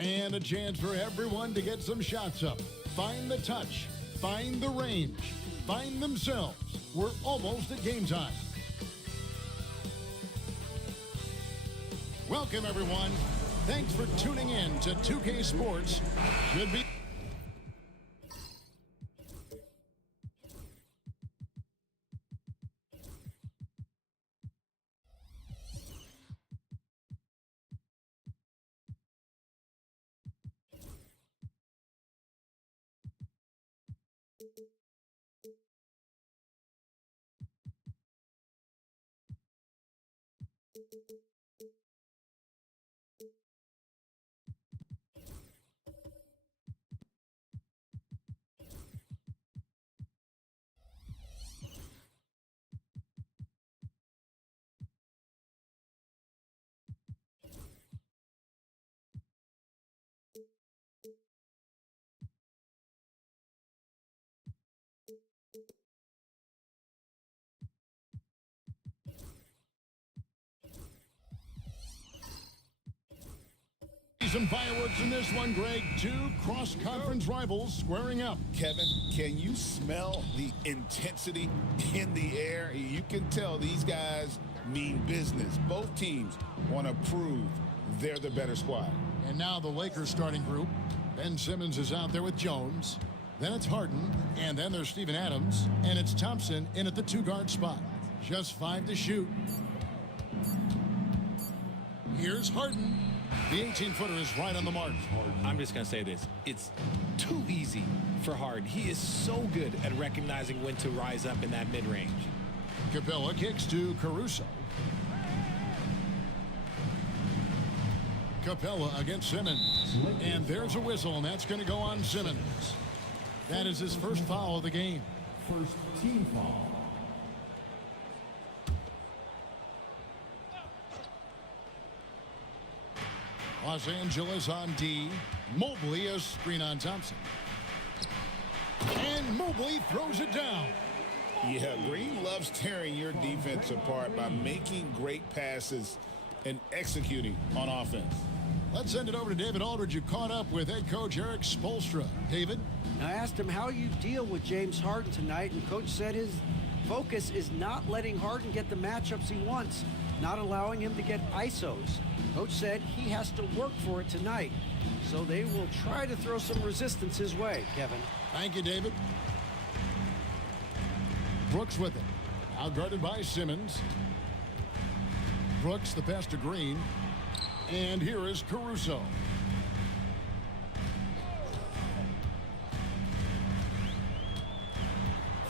And a chance for everyone to get some shots up. Find the touch. Find the range. Find themselves. We're almost at game time. Welcome, everyone. Thanks for tuning in to 2K Sports. Should be... Some fireworks in this one, Greg. Two cross-conference rivals squaring up. Kevin, can you smell the intensity in the air? You can tell these guys mean business. Both teams want to prove they're the better squad. And now the Lakers starting group. Ben Simmons is out there with Jones. Then it's Harden. And then there's Steven Adams. And it's Thompson in at the two-guard spot. Just 5 to shoot. Here's Harden. The 18-footer is right on the mark. I'm just going to say this. It's too easy for Harden. He is so good at recognizing when to rise up in that mid-range. Capella kicks to Caruso. Capella against Simmons. And there's a whistle, and that's going to go on Simmons. That is his first foul of the game. First team foul. Los Angeles on D. Mobley a screen on Thompson. And Mobley throws it down. Yeah, Green loves tearing your defense apart by making great passes and executing on offense. Let's send it over to David Aldridge, who caught up with head coach Eric Spoelstra. David? I asked him how you deal with James Harden tonight, and coach said his focus is not letting Harden get the matchups he wants, not allowing him to get ISOs. Coach said he has to work for it tonight, so they will try to throw some resistance his way, Kevin. Thank you, David. Brooks with it. Now guarded by Simmons. Brooks, the pass to Green. And here is Caruso.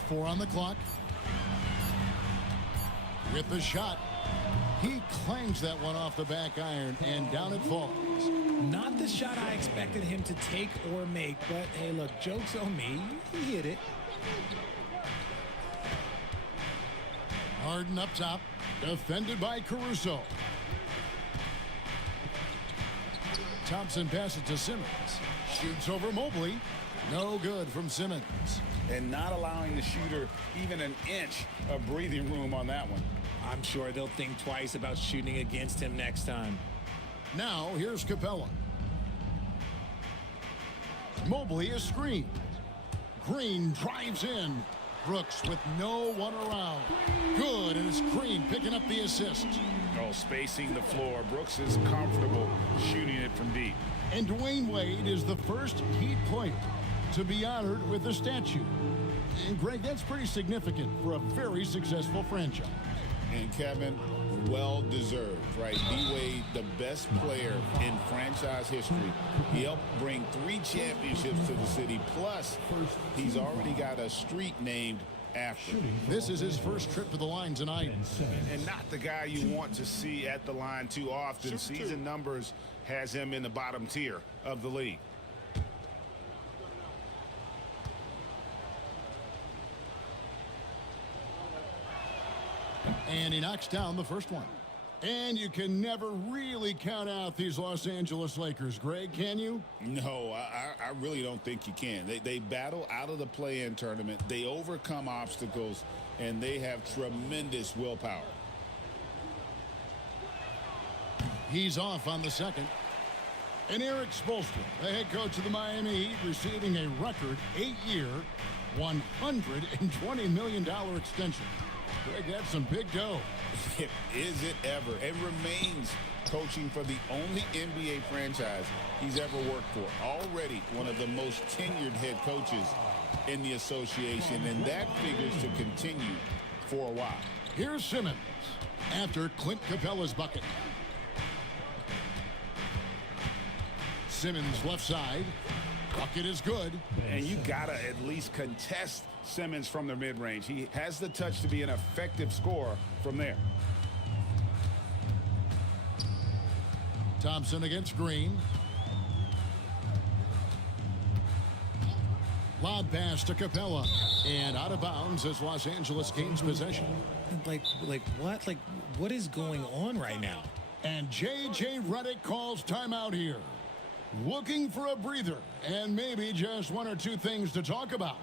Four on the clock. With the shot. He clangs that one off the back iron, and down it falls. Not the shot I expected him to take or make, but hey, look, joke's on me. He hit it. Harden up top, defended by Caruso. Thompson passes to Simmons. Shoots over Mobley. No good from Simmons. And not allowing the shooter even an inch of breathing room on that one. I'm sure they'll think twice about shooting against him next time. Now, here's Capella. Mobley is screened. Green drives in. Brooks with no one around. Good, and it's Green picking up the assist. Oh, spacing the floor. Brooks is comfortable shooting it from deep. And Dwayne Wade is the first Heat player to be honored with a statue. And Greg, that's pretty significant for a very successful franchise. And Kevin, well deserved, right? D-Wade, the best player in franchise history. He helped bring 3 championships to the city. Plus, he's already got a street named after him. This is his first trip to the line tonight. And not the guy you want to see at the line too often. Season numbers has him in the bottom tier of the league. And he knocks down the first one. And you can never really count out these Los Angeles Lakers, Greg, can you? No, I really don't think you can. They battle out of the play-in tournament. They overcome obstacles, and they have tremendous willpower. He's off on the second. And Eric Spoelstra, the head coach of the Miami Heat, receiving a record 8-year, $120 million extension. Greg, that's some big dough. Is it ever? And remains coaching for the only NBA franchise he's ever worked for. Already one of the most tenured head coaches in the association, and that figures to continue for a while. Here's Simmons after Clint Capella's bucket. Simmons left side. Bucket is good. And you gotta at least contest Simmons from the mid-range. He has the touch to be an effective scorer from there. Thompson against Green. Lob pass to Capella. And out of bounds as Los Angeles gains possession. Like what? Like, what is going on right now? And J.J. Redick calls timeout here. Looking for a breather and maybe just one or two things to talk about.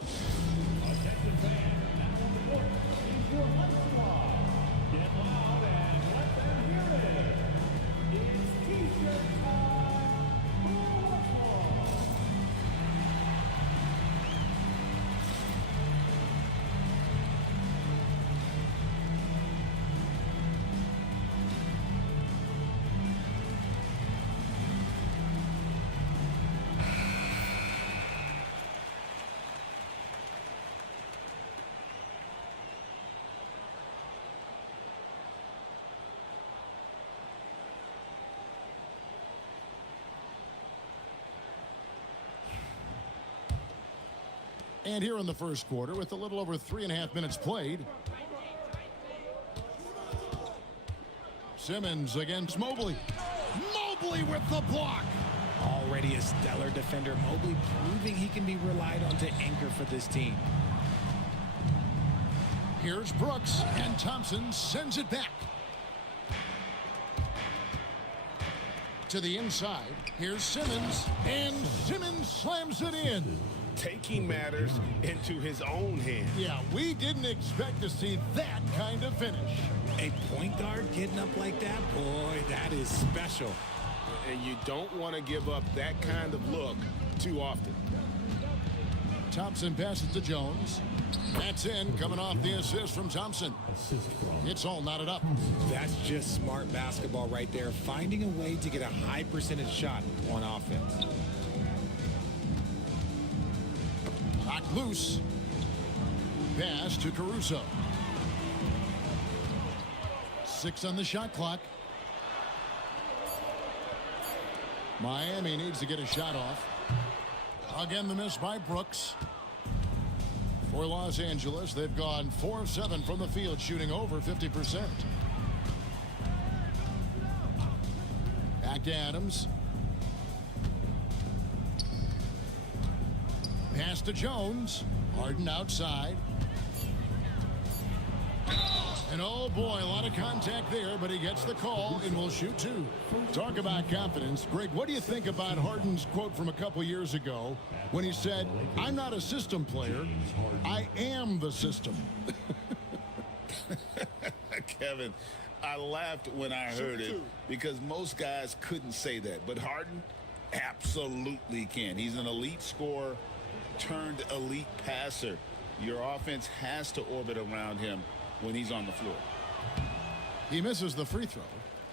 Attention fans, now on the court is your Let's Squad. Get loud and let them hear it. It's T-shirt time for Let's Squad. And here in the first quarter, with a little over 3.5 minutes played, Simmons against Mobley. Mobley with the block. Already a stellar defender, Mobley proving he can be relied on to anchor for this team. Here's Brooks, and Thompson sends it back. To the inside, here's Simmons, and Simmons slams it in. Taking matters into his own hands. Yeah, we didn't expect to see that kind of finish. A point guard getting up like that, boy, that is special. And you don't want to give up that kind of look too often. Thompson passes to Jones. That's in, coming off the assist from Thompson. It's all knotted up. That's just smart basketball right there, finding a way to get a high percentage shot on offense. Knocked loose. Pass to Caruso. 6 on the shot clock. Miami needs to get a shot off. Again, the miss by Brooks. For Los Angeles, they've gone 4 of 7 from the field, shooting over 50%. Back to Adams. Pass to Jones. Harden outside. And oh boy, a lot of contact there, but he gets the call and will shoot 2. Talk about confidence. Greg, what do you think about Harden's quote from a couple years ago when he said, "I'm not a system player, I am the system"? Kevin, I laughed when I heard it because most guys couldn't say that, but Harden absolutely can. He's an elite scorer turned elite passer. Your offense has to orbit around him when he's on the floor. He misses the free throw.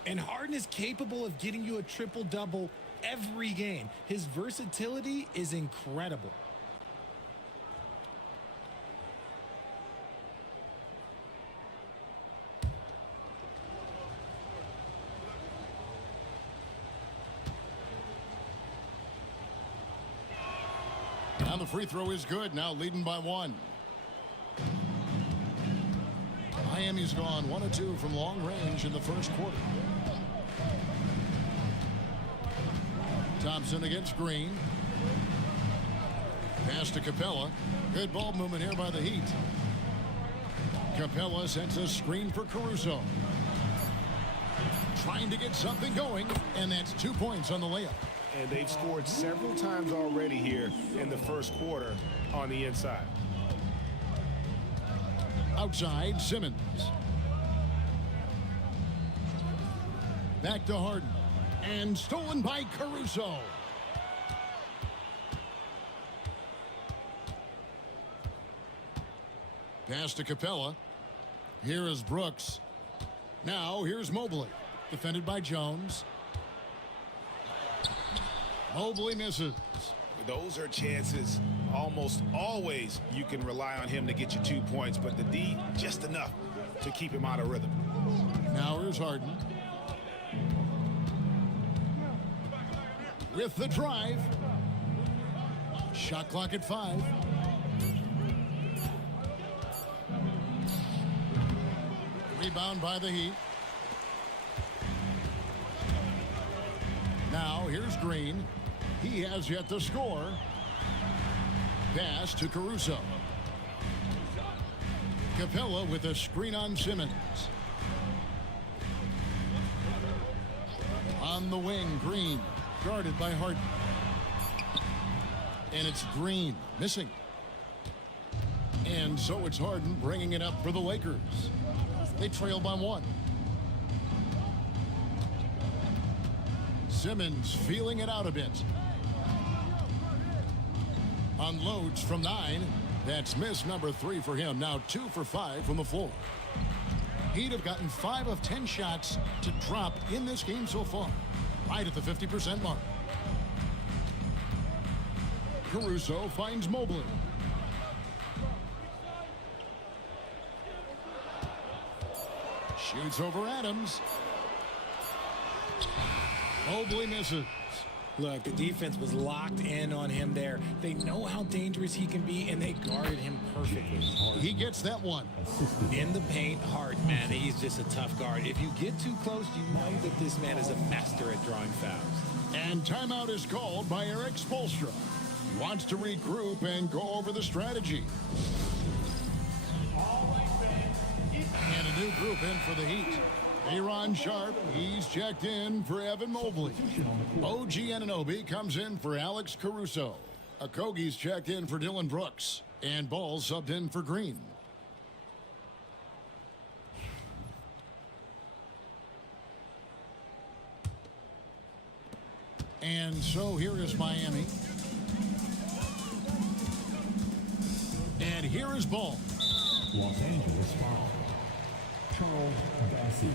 And Harden is capable of getting you a triple-double every game. His versatility is incredible. Now the free throw is good, now leading by 1. Miami's gone 1 of 2 from long range in the first quarter. Thompson against Green. Pass to Capella. Good ball movement here by the Heat. Capella sends a screen for Caruso. Trying to get something going, and that's 2 points on the layup. And they've scored several times already here in the first quarter on the inside. Outside, Simmons. Back to Harden. And stolen by Caruso. Pass to Capella. Here is Brooks. Now here's Mobley. Defended by Jones. Mobley misses. Those are chances almost always you can rely on him to get you 2 points, but the D just enough to keep him out of rhythm. Now here's Harden. With the drive. Shot clock at 5. Rebound by the Heat. Now here's Green. He has yet to score. Pass to Caruso. Capella with a screen on Simmons. On the wing, Green. Guarded by Harden. And it's Green missing. And so it's Harden bringing it up for the Lakers. They trail by 1. Simmons feeling it out a bit. Unloads from 9. That's miss number 3 for him. Now 2 for 5 from the floor. He'd have gotten 5 of 10 shots to drop in this game so far. Right at the 50% mark. Caruso finds Mobley. Shoots over Adams. Mobley misses. Look, the defense was locked in on him there. They know how dangerous he can be, and they guarded him perfectly. He gets that one. In the paint, hard, man. He's just a tough guard. If you get too close, you know that this man is a master at drawing fouls. And timeout is called by Eric Spoelstra. He wants to regroup and go over the strategy. And a new group in for the Heat. Aaron Sharp, he's checked in for Evan Mobley. OG Anunoby comes in for Alex Caruso. Okogie's checked in for Dylan Brooks. And Ball subbed in for Green. And so here is Miami. And here is Ball. Los Angeles foul. Charles Bassey.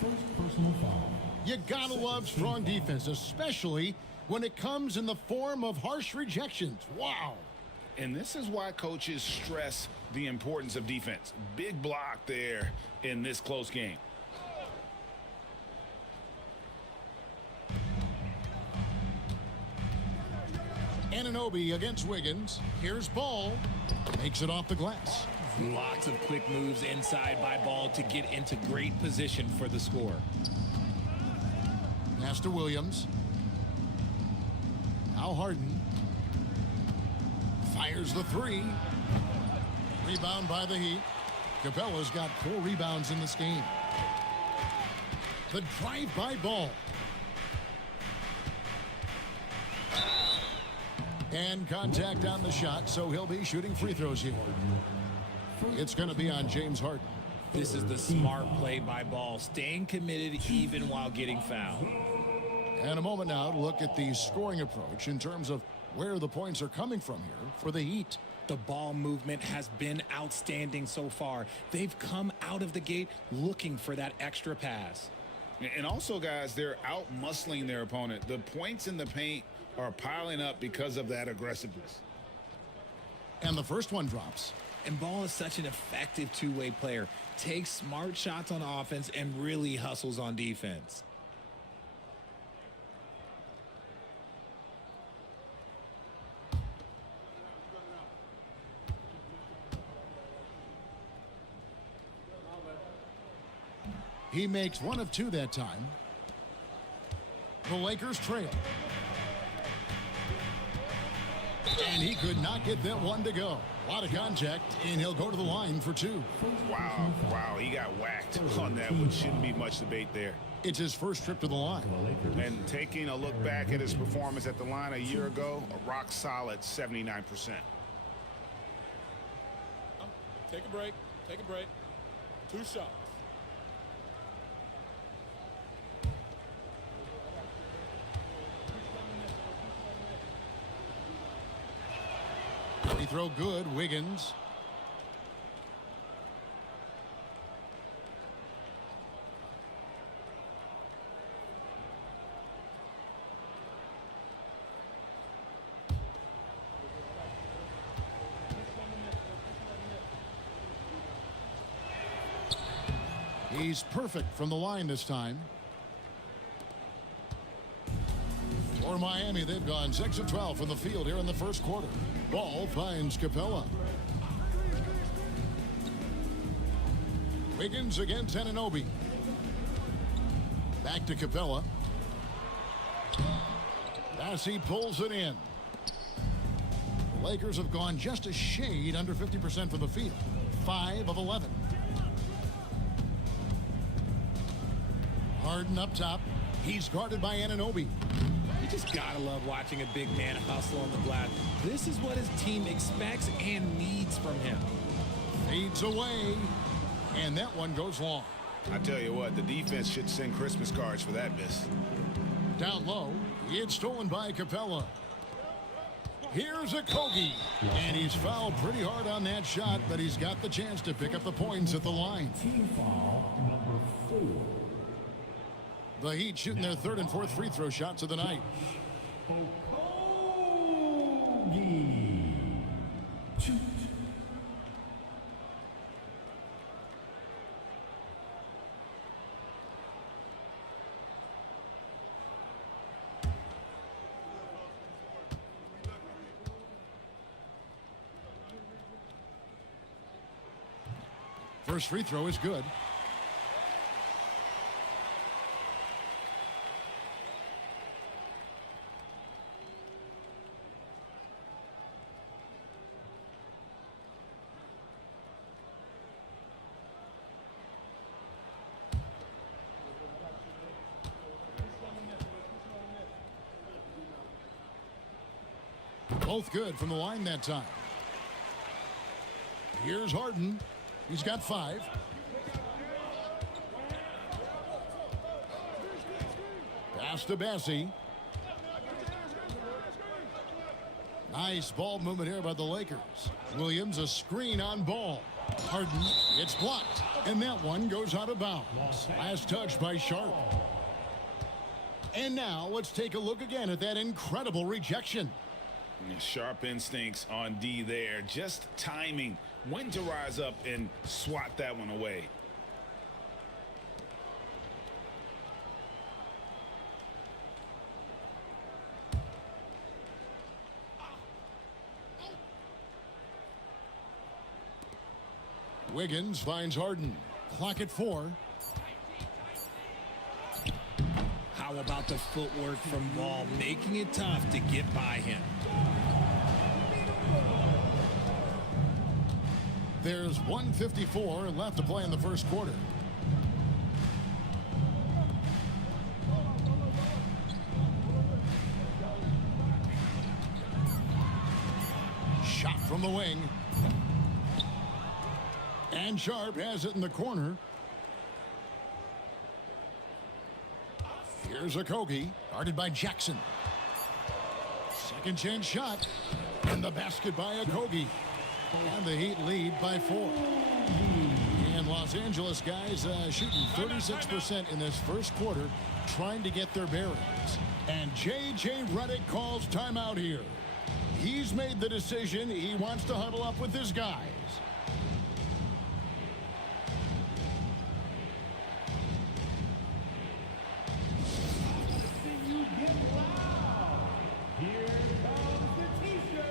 First personal foul. You gotta love strong defense, especially when it comes in the form of harsh rejections. Wow. And this is why coaches stress the importance of defense. Big block there in this close game. Anunoby against Wiggins. Here's Ball. Makes it off the glass. Lots of quick moves inside by Ball to get into great position for the score. Pass to Williams. Now Harden. Fires the 3. Rebound by the Heat. Capella's got 4 rebounds in this game. The drive by Ball. And contact on the shot, so he'll be shooting free throws here. It's going to be on James Harden. This is the smart play by Ball, staying committed even while getting fouled. And a moment now to look at the scoring approach in terms of where the points are coming from here for the Heat. The ball movement has been outstanding so far. They've come out of the gate looking for that extra pass. And also, guys, they're out-muscling their opponent. The points in the paint are piling up because of that aggressiveness. And the first one drops. And Ball is such an effective two-way player. Takes smart shots on offense and really hustles on defense. He makes 1 of 2 that time. The Lakers trail. And he could not get that one to go. A lot of contact, and he'll go to the line for 2. Wow, he got whacked on that one. Shouldn't be much debate there. It's his first trip to the line. And taking a look back at his performance at the line a year ago, a rock solid 79%. Take a break. Take a break. 2 shots. He throw good, Wiggins. He's perfect from the line this time. For Miami, they've gone 6 of 12 from the field here in the first quarter. Ball finds Capella. Wiggins against Anunoby. Back to Capella. Bassi pulls it in. The Lakers have gone just a shade under 50% from the field. 5 of 11. Harden up top. He's guarded by Anunoby. You just gotta love watching a big man hustle on the glass. This is what his team expects and needs from him. Fades away, and that one goes long. I tell you what, the defense should send Christmas cards for that miss. Down low, it's stolen by Capella. Here's a Kogi, and he's fouled pretty hard on that shot, but he's got the chance to pick up the points at the line. Team foul number 4. The Heat shooting their 3rd and 4th free throw shots of the night. Okogie. Shoot. First free throw is good. Both good from the line that time. Here's Harden. He's got 5. Pass to Bassi. Nice ball movement here by the Lakers. Williams, a screen on Ball. Harden, it's blocked. And that one goes out of bounds. Last touch by Sharp. And now let's take a look again at that incredible rejection. Sharp instincts on D there. Just timing when to rise up and swat that one away. Wiggins finds Harden. Clock at 4. How about the footwork from Ball, making it tough to get by him? There's 1:54 left to play in the first quarter. Shot from the wing. And Sharp has it in the corner. Here's a Kogi, guarded by Jackson. Second chance shot. And the basket by Kogi. And the Heat lead by 4. And Los Angeles guys shooting 36% in this first quarter, trying to get their bearings. And J.J. Redick calls timeout here. He's made the decision. He wants to huddle up with his guys. You get loud. Here comes the T-shirt.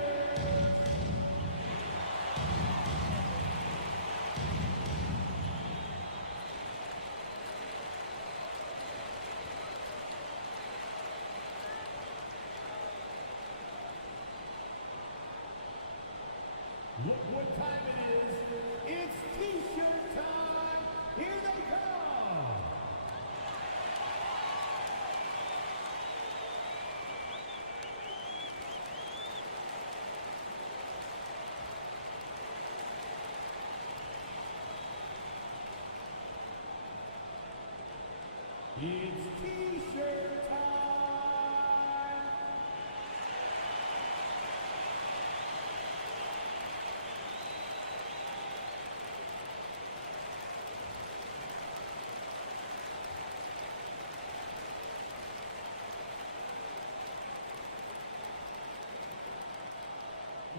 It's T-shirt time.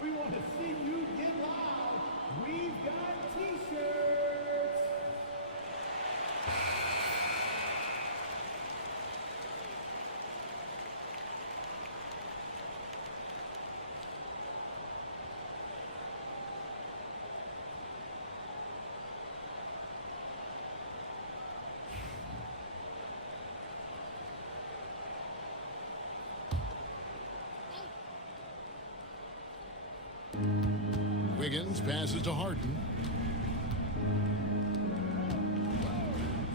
We want to see you get loud. We've got T-shirts. Wiggins passes to Harden.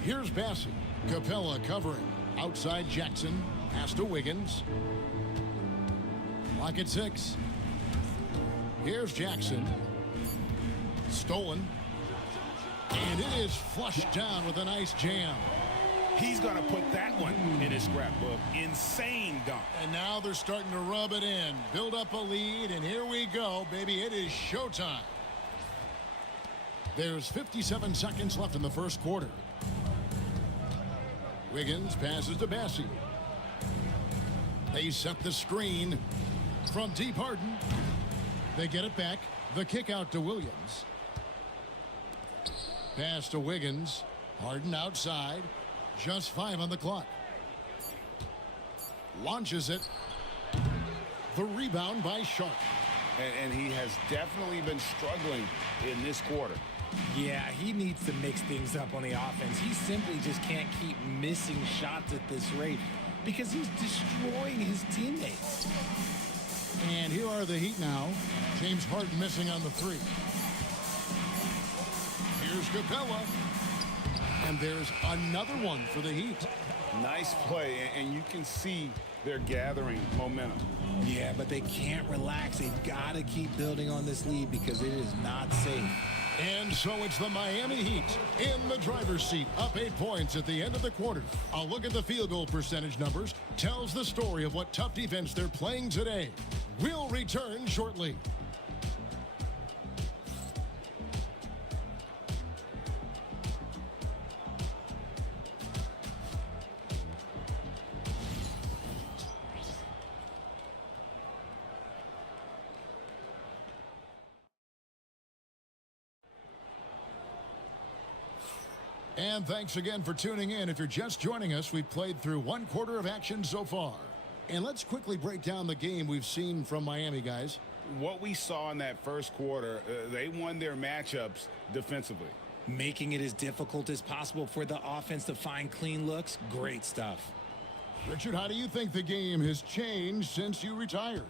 Here's Bassey. Capella covering. Outside Jackson. Pass to Wiggins. Clock at 6. Here's Jackson. Stolen. And it is flushed down with a nice jam. He's going to put that one in his scrapbook. Insane dunk. And now they're starting to rub it in. Build up a lead, and here we go, baby. It is showtime. There's 57 seconds left in the first quarter. Wiggins passes to Bassey. They set the screen from deep. Harden. They get it back. The kick out to Williams. Pass to Wiggins. Harden outside. Just 5 on the clock. Launches it. The rebound by Sharp. And he has definitely been struggling in this quarter. Yeah, he needs to mix things up on the offense. He simply just can't keep missing shots at this rate because he's destroying his teammates. And here are the Heat now. James Harden missing on the 3. Here's Capella. And there's another one for the Heat. Nice play, and you can see they're gathering momentum. Yeah, but they can't relax. They've got to keep building on this lead because it is not safe. And so it's the Miami Heat in the driver's seat, up 8 points at the end of the quarter. A look at the field goal percentage numbers tells the story of what tough defense they're playing today. We'll return shortly. And thanks again for tuning in. If you're just joining us, we've played through 1 quarter of action so far. And let's quickly break down the game we've seen from Miami, guys. What we saw in that first quarter, they won their matchups defensively. Making it as difficult as possible for the offense to find clean looks. Great stuff. Richard, how do you think the game has changed since you retired?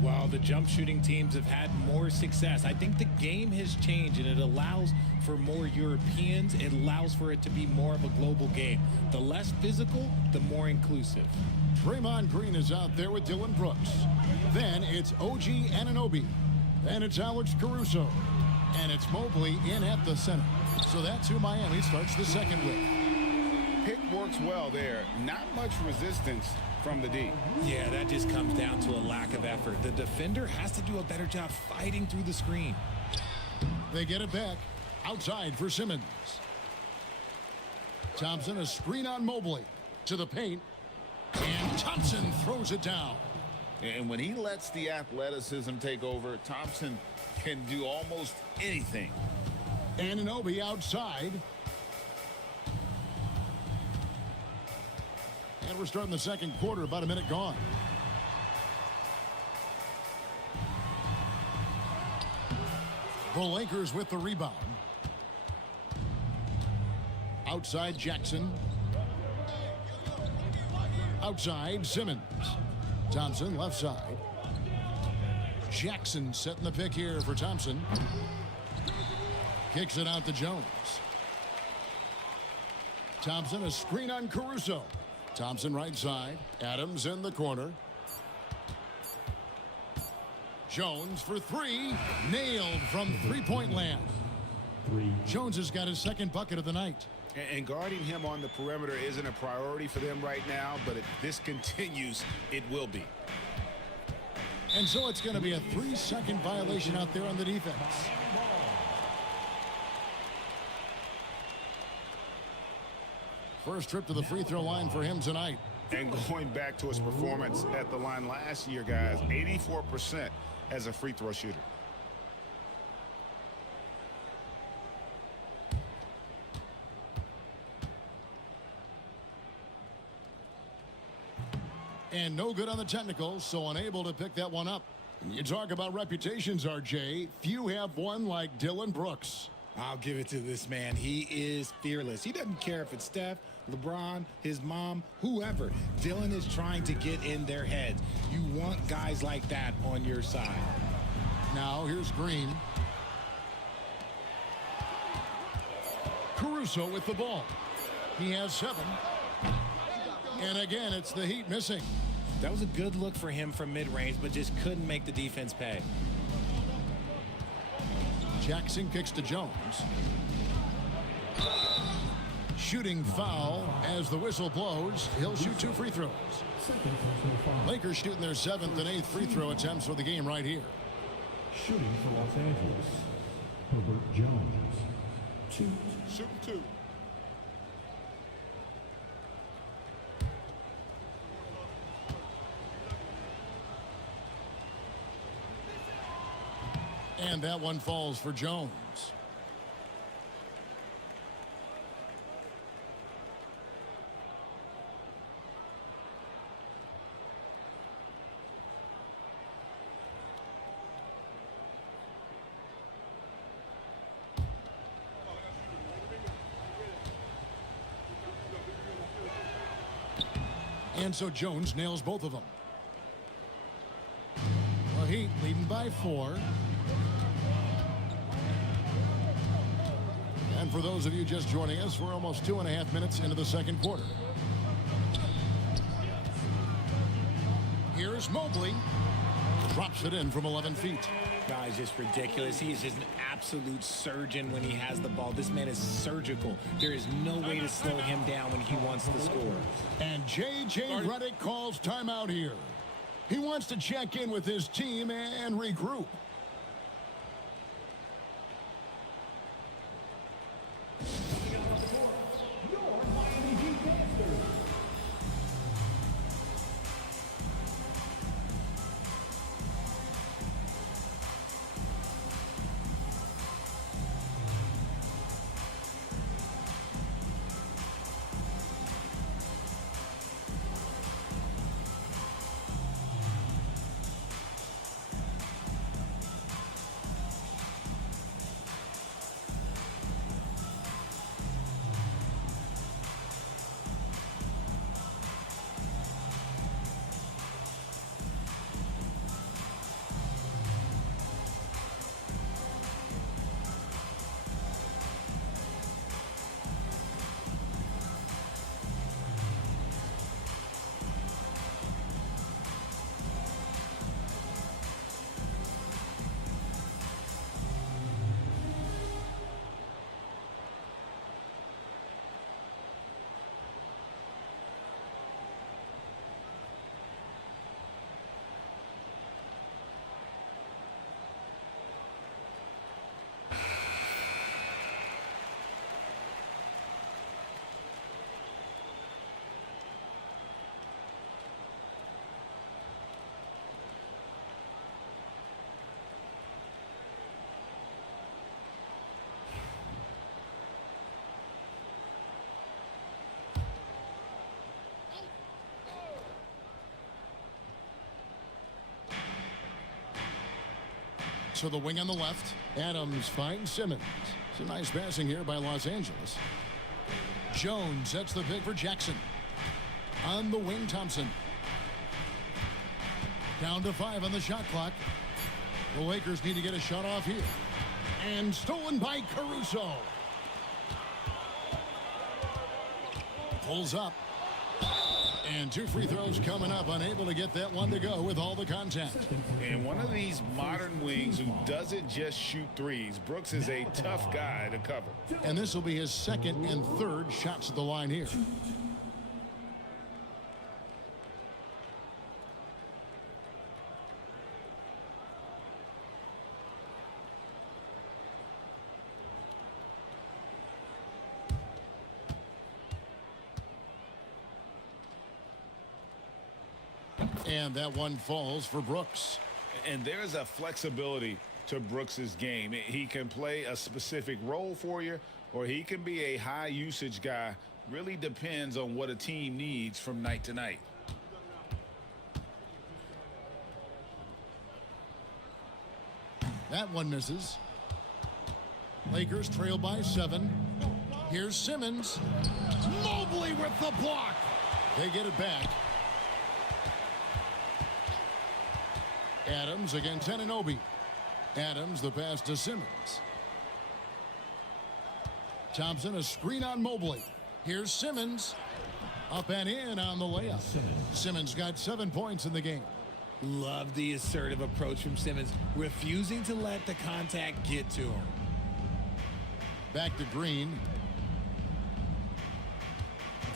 While the jump shooting teams have had more success, I think the game has changed and it allows for more Europeans. It allows for it to be more of a global game. The less physical, the more inclusive. Draymond Green is out there with Dylan Brooks. Then it's OG Anunoby. Then it's Alex Caruso. And it's Mobley in at the center. So that's who Miami starts the second with. Pick works well there. Not much resistance from the D. Yeah, that just comes down to a lack of effort. The defender has to do a better job fighting through the screen. They get it back. Outside for Simmons. Thompson, a screen on Mobley. To the paint. And Thompson throws it down. And when he lets the athleticism take over, Thompson can do almost anything. Anunoby outside. And we're starting the second quarter, about a minute gone. The Lakers with the rebound. Outside Jackson. Outside Simmons. Thompson left side. Jackson setting the pick here for Thompson. Kicks it out to Jones. Thompson, a screen on Caruso. Thompson right side. Adams in the corner. Jones for 3. Nailed from three-point land. Jones has got his second bucket of the night. And guarding him on the perimeter isn't a priority for them right now, but if this continues, it will be. And so it's going to be a 3-second violation out there on the defense. First trip to the free throw line for him tonight. And going back to his performance at the line last year, guys, 84% as a free throw shooter. And no good on the technicals, so unable to pick that one up. You talk about reputations, RJ. Few have one like Dylan Brooks. I'll give it to this man. He is fearless. He doesn't care if it's Steph, LeBron, his mom, whoever. Dylan is trying to get in their heads. You want guys like that on your side. Now here's Green. Caruso with the ball. He has 7. And again, it's the Heat missing. That was a good look for him from mid-range, but just couldn't make the defense pay. Jackson kicks to Jones. Shooting foul as the whistle blows. He'll shoot 2 free throws. Lakers shooting their 7th and 8th free throw attempts for the game right here. Shooting for Los Angeles, Herbert Jones. Shoot 2. And that one falls for Jones. And so Jones nails both of them. The Heat leading by 4. And for those of you just joining us, we're almost 2.5 minutes into the second quarter. Here's Mobley. Drops it in from 11 feet. Guy's just ridiculous. He is just an absolute surgeon when he has the ball. This man is surgical. There is no way to slow him down when he wants to score. And J.J. Redick calls timeout here. He wants to check in with his team and regroup. To the wing on the left. Adams finds Simmons. It's a nice passing here by Los Angeles. Jones sets the pick for Jackson. On the wing, Thompson. Down to 5 on the shot clock. The Lakers need to get a shot off here. And stolen by Caruso. Pulls up. And 2 free throws coming up, unable to get that one to go with all the contact. And one of these modern wings who doesn't just shoot threes. Brooks is a tough guy to cover. And this will be his second and third shots at the line here. And that one falls for Brooks. And there's a flexibility to Brooks's game. He can play a specific role for you, or he can be a high usage guy. Really depends on what a team needs from night to night. That one misses. Lakers trail by 7. Here's Simmons. Mobley with the block. They get it back. Adams against Anunoby. Adams the pass to Simmons. Thompson a screen on Mobley. Here's Simmons. Up and in on the layup. Simmons got 7 points in the game. Love the assertive approach from Simmons, refusing to let the contact get to him. Back to Green.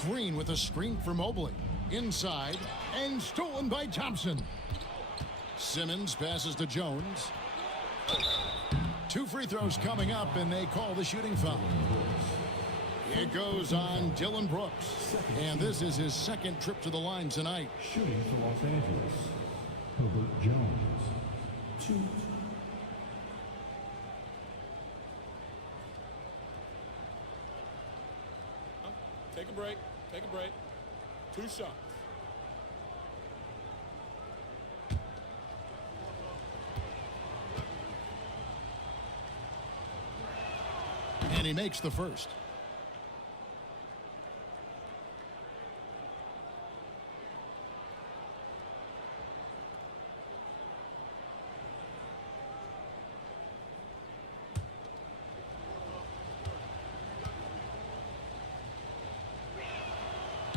Green with a screen for Mobley. Inside and stolen by Thompson. Simmons passes to Jones. 2 free throws coming up, and they call the shooting foul. It goes on Dylan Brooks. And this is his second trip to the line tonight. Shooting for Los Angeles, Herbert Jones. 2. Take a break. Take a break. 2 shots. And he makes the first.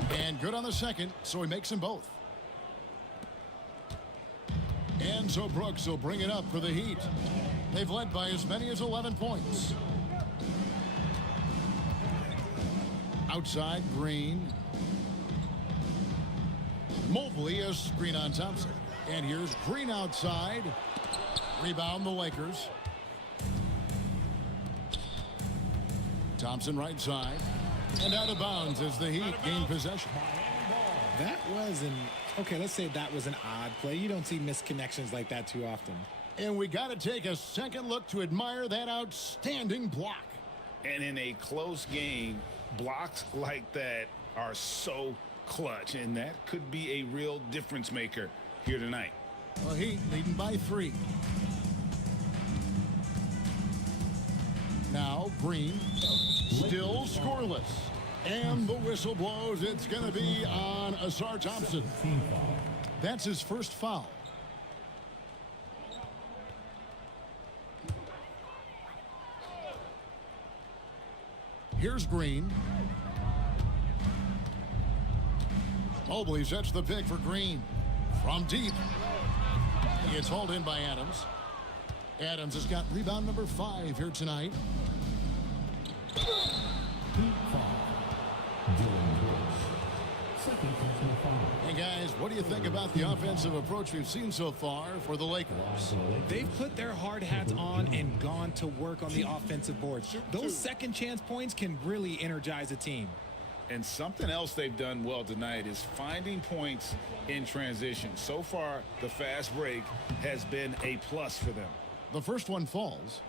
And good on the second, so he makes them both. And so Brooks will bring it up for the Heat. They've led by as many as 11 points. Outside, Green. Mobley a screen on Thompson. And here's Green outside. Rebound the Lakers. Thompson right side. And out of bounds as the Heat gain possession. That was let's say that was an odd play. You don't see misconnections like that too often. And we got to take a second look to admire that outstanding block. And in a close game, blocks like that are so clutch, and that could be a real difference maker here tonight. Well, Heat leading by 3. Now Green still scoreless. And the whistle blows. It's going to be on Asar Thompson. That's his first foul. Here's Green. Mobley sets the pick for Green. From deep. He gets hauled in by Adams. Adams has got rebound number 5 here tonight. And guys, what do you think about the offensive approach we've seen so far for the Lakers? They've put their hard hats on and gone to work on the offensive board. Those second chance points can really energize a team. And something else they've done well tonight is finding points in transition. So far, the fast break has been a plus for them. The first one falls.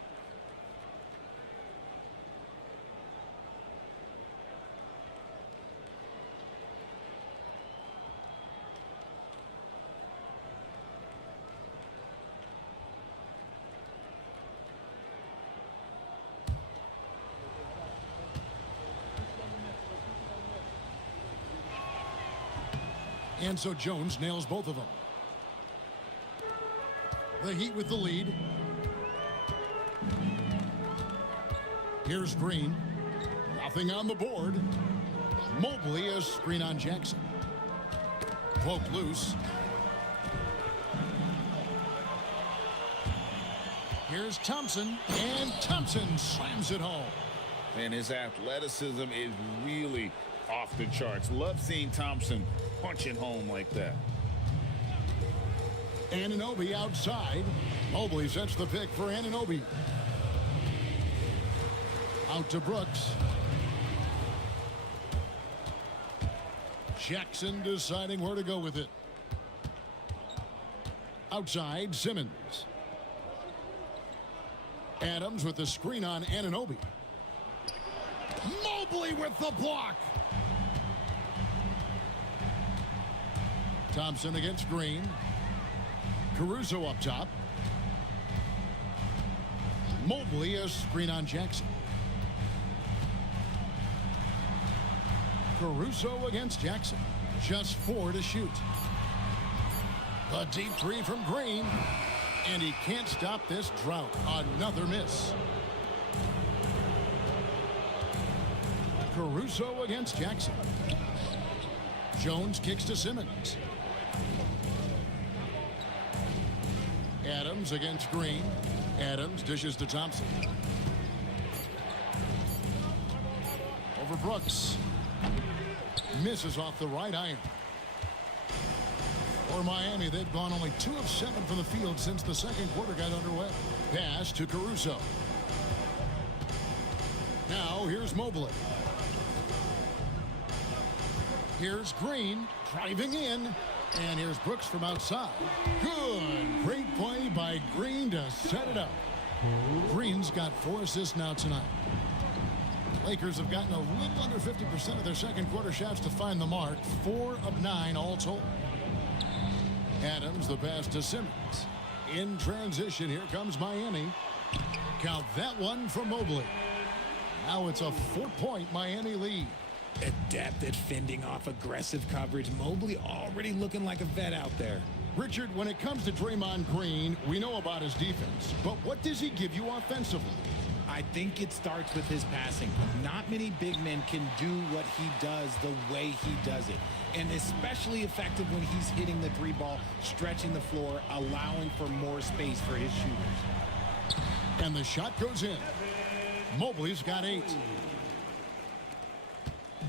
And so Jones nails both of them. The Heat with the lead. Here's Green. Nothing on the board. Mobley a screen on Jackson. Poked loose. Here's Thompson, and Thompson slams it home. And his athleticism is really off the charts. Love seeing Thompson punching home like that. Anunoby outside. Mobley sets the pick for Anunoby. Out to Brooks. Jackson deciding where to go with it. Outside, Simmons. Adams with the screen on Anunoby. Mobley with the block. Thompson against Green. Caruso up top. Mobley a screen on Jackson. Caruso against Jackson. Just 4 to shoot. A deep three from Green. And he can't stop this drought. Another miss. Caruso against Jackson. Jones kicks to Simmons. Adams against Green. Adams dishes to Thompson. Over Brooks. Misses off the right iron. For Miami, they've gone only 2 of 7 from the field since the second quarter got underway. Pass to Caruso. Now here's Mobley. Here's Green driving in. And here's Brooks from outside. Good. Great play by Green to set it up. Green's got 4 assists now tonight. Lakers have gotten a little under 50% of their second quarter shots to find the mark. 4 of 9 all told. Adams the pass to Simmons. In transition, here comes Miami. Count that one for Mobley. Now it's a 4-point Miami lead. Adept at fending off aggressive coverage. Mobley already looking like a vet out there. Richard, when it comes to Draymond Green, we know about his defense. But what does he give you offensively? I think it starts with his passing. Not many big men can do what he does the way he does it. And especially effective when he's hitting the 3-ball, stretching the floor, allowing for more space for his shooters. And the shot goes in. Mobley's got 8.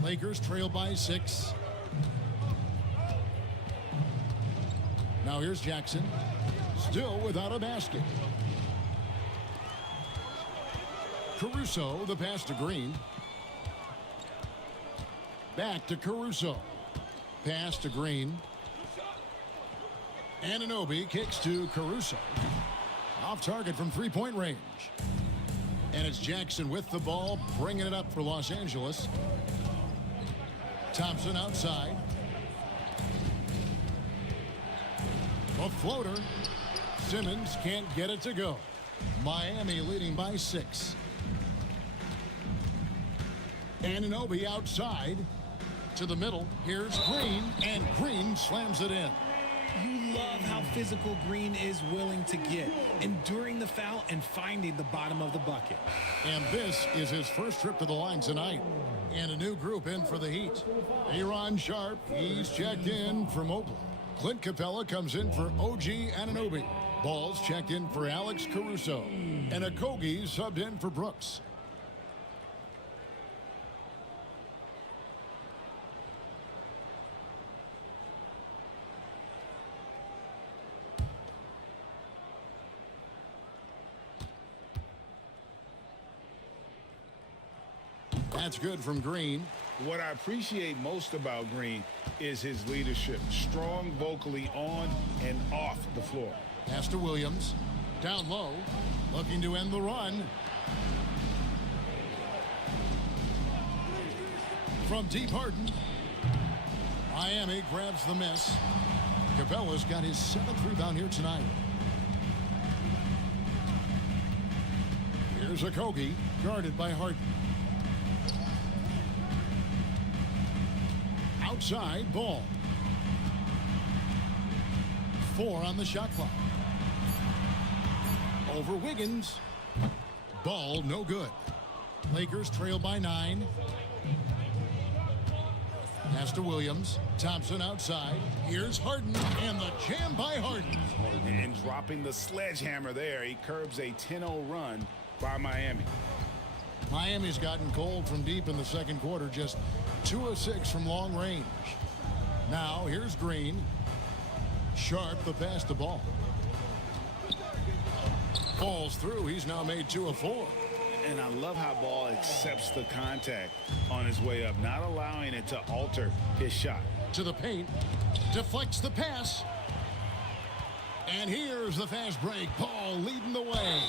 Lakers trail by 6. Now here's Jackson. Still without a basket. Caruso, the pass to Green. Back to Caruso. Pass to Green. Anunoby kicks to Caruso. Off target from 3-point range. And it's Jackson with the ball, bringing it up for Los Angeles. Thompson outside. A floater. Simmons can't get it to go. Miami leading by 6. Anunoby outside to the middle. Here's Green, and Green slams it in. You love how physical Green is willing to get, enduring the foul and finding the bottom of the bucket. And this is his first trip to the line tonight. And a new group in for the Heat. Aaron Sharp, he's checked in for Mobley. Clint Capella comes in for OG Anunoby. Ball's checked in for Alex Caruso. And Okogie subbed in for Brooks. That's good from Green. What I appreciate most about Green is his leadership. Strong vocally on and off the floor. Pass to Williams. Down low. Looking to end the run. From deep, Harden. Miami grabs the miss. Capella's got his 7th rebound here tonight. Here's Okogie, guarded by Harden. Outside, Ball. 4 on the shot clock. Over Wiggins. Ball, no good. Lakers trail by 9. Pass to to Williams. Thompson outside. Here's Harden, and the jam by Harden. And dropping the sledgehammer there, he curbs a 10-0 run by Miami. Miami's gotten cold from deep in the second quarter, just 2 of 6 from long range. Now, here's Green. Sharp, the pass to Ball. Falls through. He's now made 2 of 4. And I love how Ball accepts the contact on his way up, not allowing it to alter his shot. To the paint. Deflects the pass. And here's the fast break. Ball leading the way.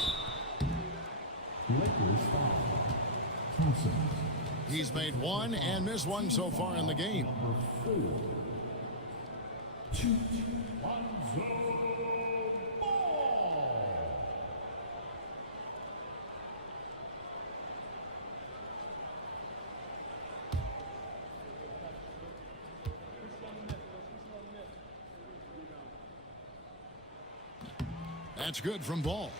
Lakers foul. Thompson. He's made 1 and missed 1 so far in the game. Number 4. 2. Lonzo Ball. That's good from Ball.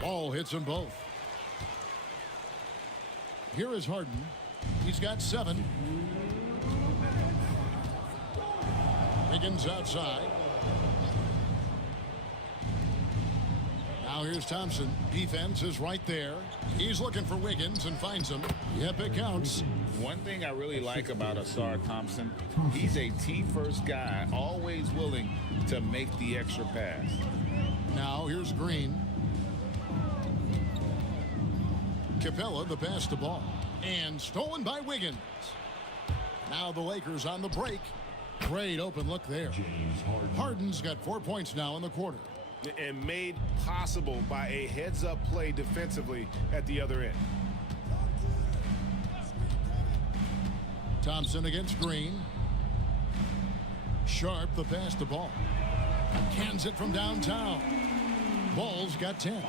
Ball hits them both. Here is Harden. He's got 7. Wiggins outside. Now here's Thompson. Defense is right there. He's looking for Wiggins and finds him. Yep, it counts. One thing I really like about Asar Thompson, he's a team-first guy, always willing to make the extra pass. Now here's Green. Capella, the pass to Ball. And stolen by Wiggins. Now the Lakers on the break. Great open look there. Harden's got 4 points now in the quarter. And made possible by a heads-up play defensively at the other end. Thompson against Green. Sharp, the pass to Ball. Cans it from downtown. Ball's got 10.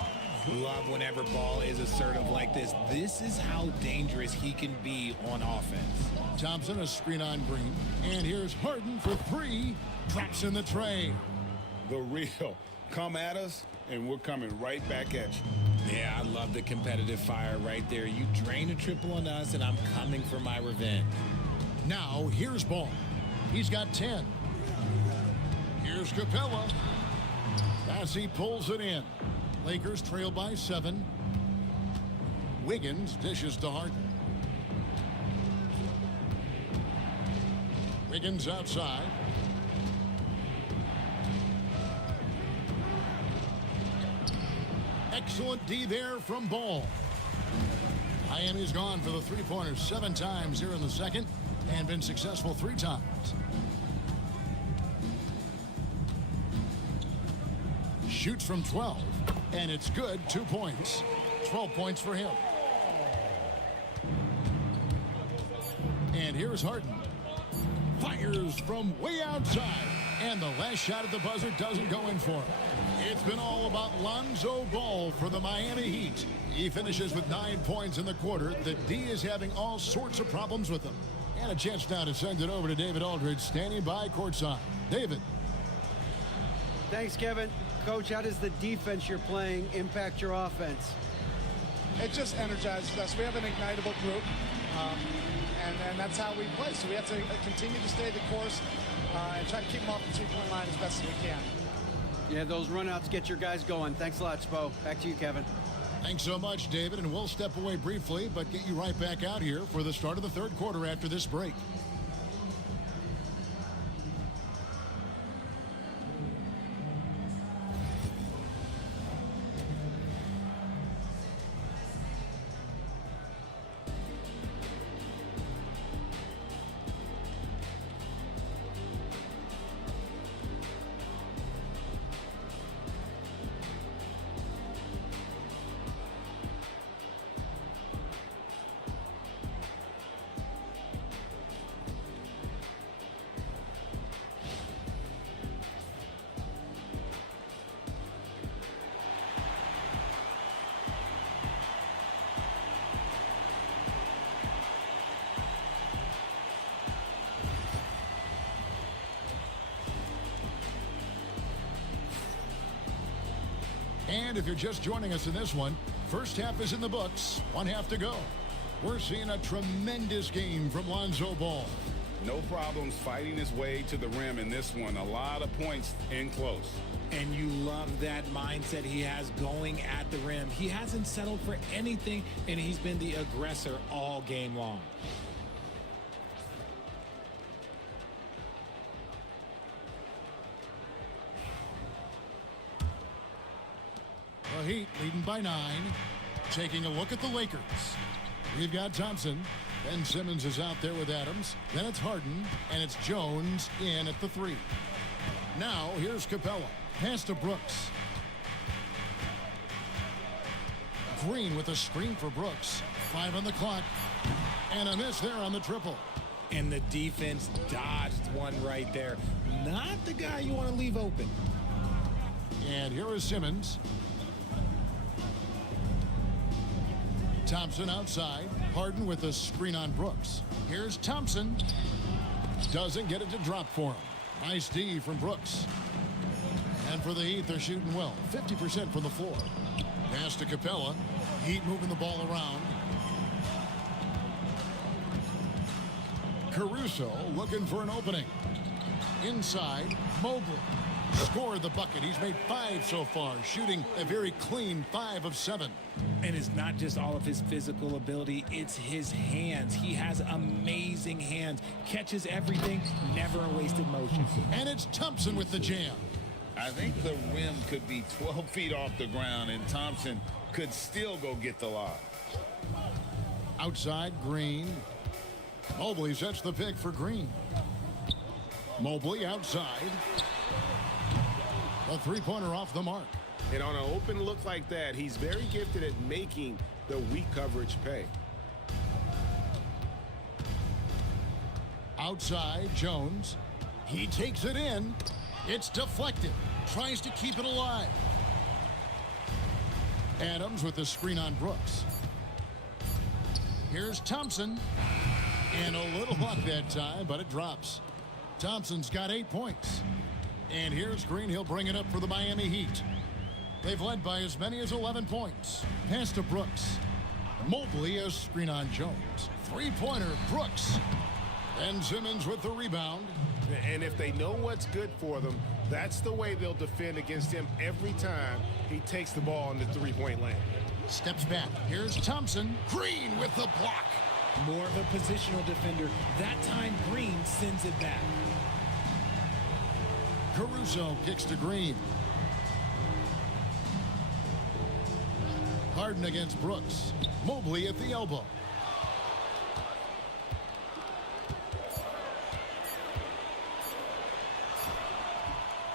Love whenever Ball is assertive like this. This is how dangerous he can be on offense. Thompson, a screen on Green. And here's Harden for 3. Drops in the tray. The real. Come at us, and we're coming right back at you. Yeah, I love the competitive fire right there. You drain a triple on us, and I'm coming for my revenge. Now, here's Ball. He's got 10. Here's Capella. As he pulls it in. Lakers trail by 7. Wiggins dishes to Harden. Wiggins outside. Excellent D there from Ball. Miami's gone for the three-pointers 7 times here in the second and been successful 3 times. Shoots from 12, and it's good. 2 points. 12 points for him. And here's Harden. Fires from way outside. And the last shot at the buzzer doesn't go in for him. It's been all about Lonzo Ball for the Miami Heat. He finishes with 9 points in the quarter. The D is having all sorts of problems with him. And a chance now to send it over to David Aldridge, standing by courtside. David. Thanks, Kevin. Coach, how does the defense you're playing impact your offense? It just energizes us. We have an ignitable group, and that's how we play. So we have to continue to stay the course and try to keep them off the three-point line as best as we can. Yeah, those runouts get your guys going. Thanks a lot, Spo. Back to you, Kevin. Thanks so much, David, and we'll step away briefly, but get you right back out here for the start of the third quarter after this break. And if you're just joining us in this one, first half is in the books, one half to go. We're seeing a tremendous game from Lonzo Ball. No problems fighting his way to the rim in this one. A lot of points in close. And you love that mindset he has going at the rim. He hasn't settled for anything, and he's been the aggressor all game long. The Heat leading by 9. Taking a look at the Lakers. We've got Thompson. Ben Simmons is out there with Adams. Then it's Harden, and it's Jones in at the 3. Now, here's Capella. Pass to Brooks. Green with a screen for Brooks. 5 on the clock. And a miss there on the triple. And the defense dodged one right there. Not the guy you want to leave open. And here is Simmons. Thompson outside. Harden with a screen on Brooks. Here's Thompson. Doesn't get it to drop for him. Nice D from Brooks. And for the Heat, they're shooting well. 50% from the floor. Pass to Capella. Heat moving the ball around. Caruso looking for an opening. Inside, Mobley. Scored the bucket. He's made 5 so far, shooting a very clean 5 of 7. And it's not just all of his physical ability, it's his hands. He has amazing hands. Catches everything, never a wasted motion. And it's Thompson with the jam. I think the rim could be 12 feet off the ground, and Thompson could still go get the lob. Outside, Green. Mobley sets the pick for Green. Mobley outside. A three-pointer off the mark. And on an open look like that, he's very gifted at making the weak coverage pay. Outside, Jones. He takes it in. It's deflected. Tries to keep it alive. Adams with the screen on Brooks. Here's Thompson. And a little luck that time, but it drops. Thompson's got 8 points. And here's Green. He'll bring it up for the Miami Heat. They've led by as many as 11 points. Pass to Brooks. Mobley a screen on Jones. Three-pointer, Brooks. And Simmons with the rebound. And if they know what's good for them, that's the way they'll defend against him every time he takes the ball in the three-point lane. Steps back. Here's Thompson. Green with the block. More of a positional defender. That time, Green sends it back. Caruso kicks to Green. Harden against Brooks. Mobley at the elbow.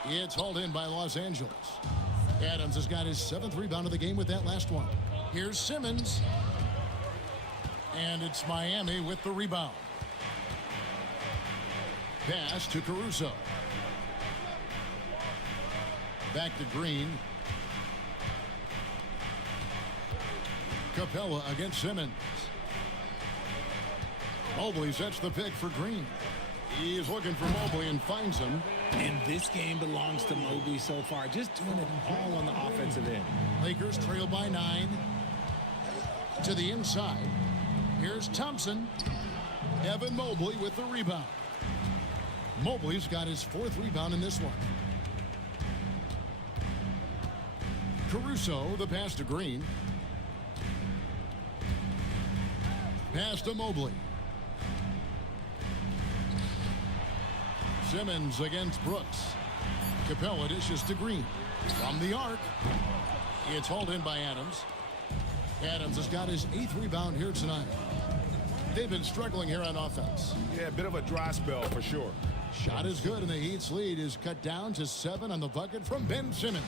It's hauled in by Los Angeles. Adams has got his 7th rebound of the game with that last one. Here's Simmons. And it's Miami with the rebound. Pass to Caruso. Back to Green. Capella against Simmons. Mobley sets the pick for Green. He's looking for Mobley and finds him. And this game belongs to Mobley so far. Just doing it all on the offensive end. Lakers trail by 9. To the inside. Here's Thompson. Evan Mobley with the rebound. Mobley's got his 4th rebound in this one. Caruso, the pass to Green. Pass to Mobley. Simmons against Brooks. Capella dishes to Green. From the arc. It's hauled in by Adams. Adams has got his 8th rebound here tonight. They've been struggling here on offense. Yeah, a bit of a dry spell for sure. Shot is good, and the Heat's lead is cut down to 7 on the bucket from Ben Simmons.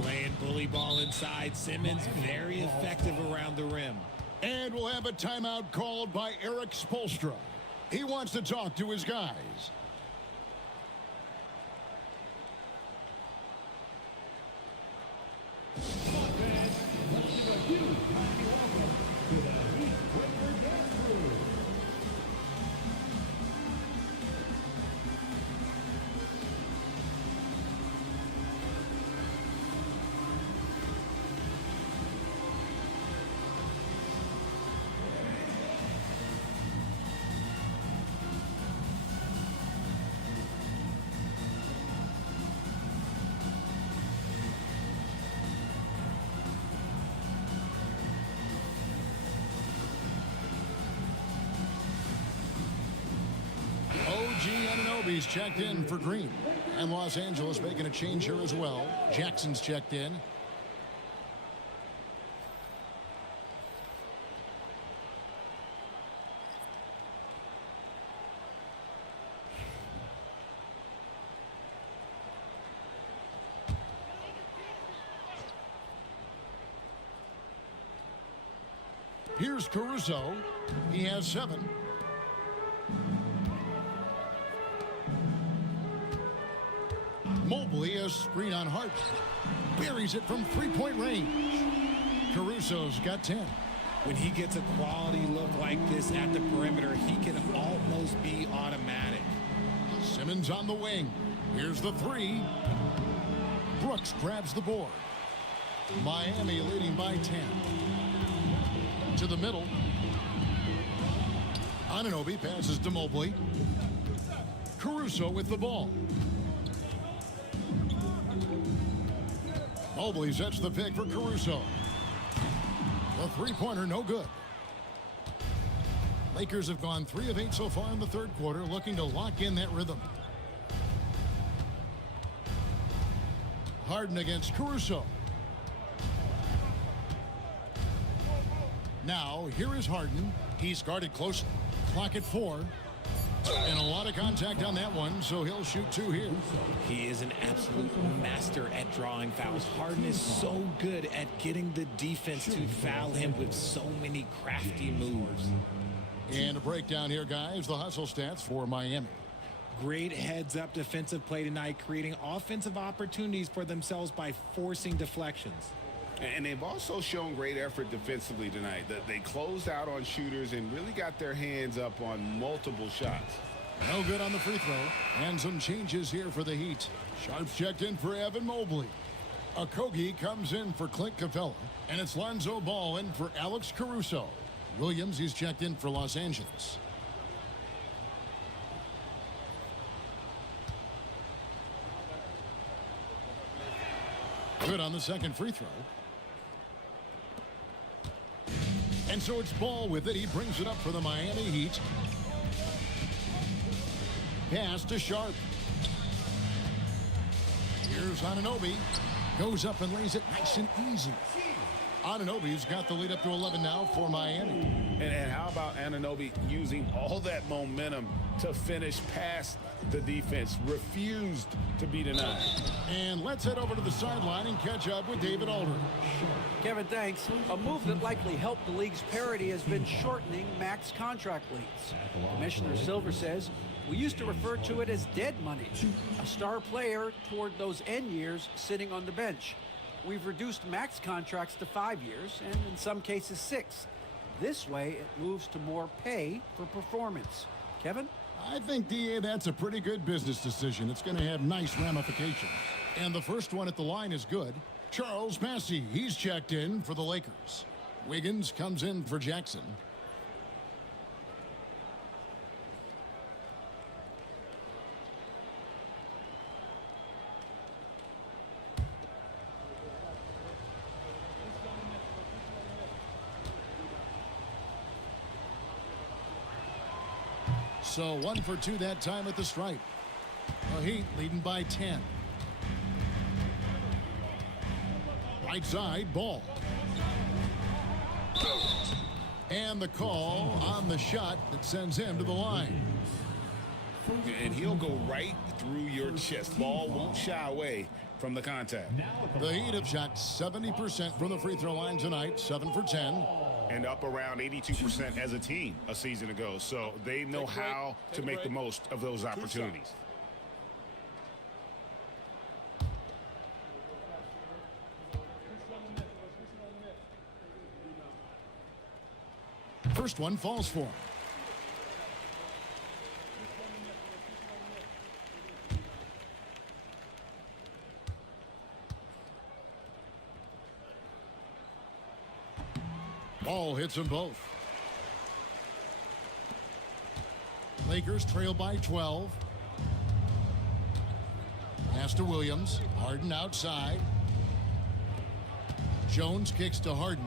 Playing bully ball inside. Simmons very effective around the rim. And we'll have a timeout called by Eric Spoelstra. He wants to talk to his guys. Anunoby's checked in for Green. And Los Angeles making a change here as well. Jackson's checked in. Here's Caruso. He has 7. Mobley, a screen on Hart. Buries it from three-point range. Caruso's got 10. When he gets a quality look like this at the perimeter, he can almost be automatic. Simmons on the wing. Here's the 3. Brooks grabs the board. Miami leading by 10. To the middle. Anunoby passes to Mobley. Caruso with the ball. Mobley sets the pick for Caruso. The three-pointer no good. Lakers have gone 3 of 8 so far in the third quarter, looking to lock in that rhythm. Harden against Caruso. Now, here is Harden. He's guarded closely. Clock at 4. And a lot of contact on that one, so he'll shoot 2 here. He is an absolute master at drawing fouls. Harden is so good at getting the defense to foul him with so many crafty moves. And a breakdown here, guys. The hustle stats for Miami. Great heads-up defensive play tonight, creating offensive opportunities for themselves by forcing deflections. And they've also shown great effort defensively tonight. They closed out on shooters and really got their hands up on multiple shots. No good on the free throw. And some changes here for the Heat. Sharp's checked in for Evan Mobley. Okogie comes in for Clint Capella. And it's Lonzo Ball in for Alex Caruso. Williams, he's checked in for Los Angeles. Good on the second free throw. And so it's Ball with it. He brings it up for the Miami Heat. Pass to Sharp. Here's Anunoby. Goes up and lays it nice and easy. Anunoby's got the lead up to 11 now for Miami. And how about Anunoby using all that momentum to finish past the defense? Refused to be denied. And let's head over to the sideline and catch up with David Aldridge. Kevin, thanks. A move that likely helped the league's parity has been shortening max contract lengths. Commissioner Silver says, we used to refer to it as dead money, a star player toward those end years sitting on the bench. We've reduced max contracts to 5 years, and in some cases 6. This way, it moves to more pay for performance. Kevin? I think, D.A., that's a pretty good business decision. It's going to have nice ramifications. And the first one at the line is good. Charles Massey, he's checked in for the Lakers. Wiggins comes in for Jackson. So 1 for 2 that time at the stripe. The Heat leading by 10. Right side, Ball. And the call on the shot that sends him to the line. And he'll go right through your chest. Ball won't shy away from the contact. The Heat have shot 70% from the free throw line tonight, 7 for 10. And up around 82% as a team a season ago. So they know how to make the most of those opportunities. First one falls for him. Ball hits them both. Lakers trail by 12. Pass to Williams. Harden outside. Jones kicks to Harden.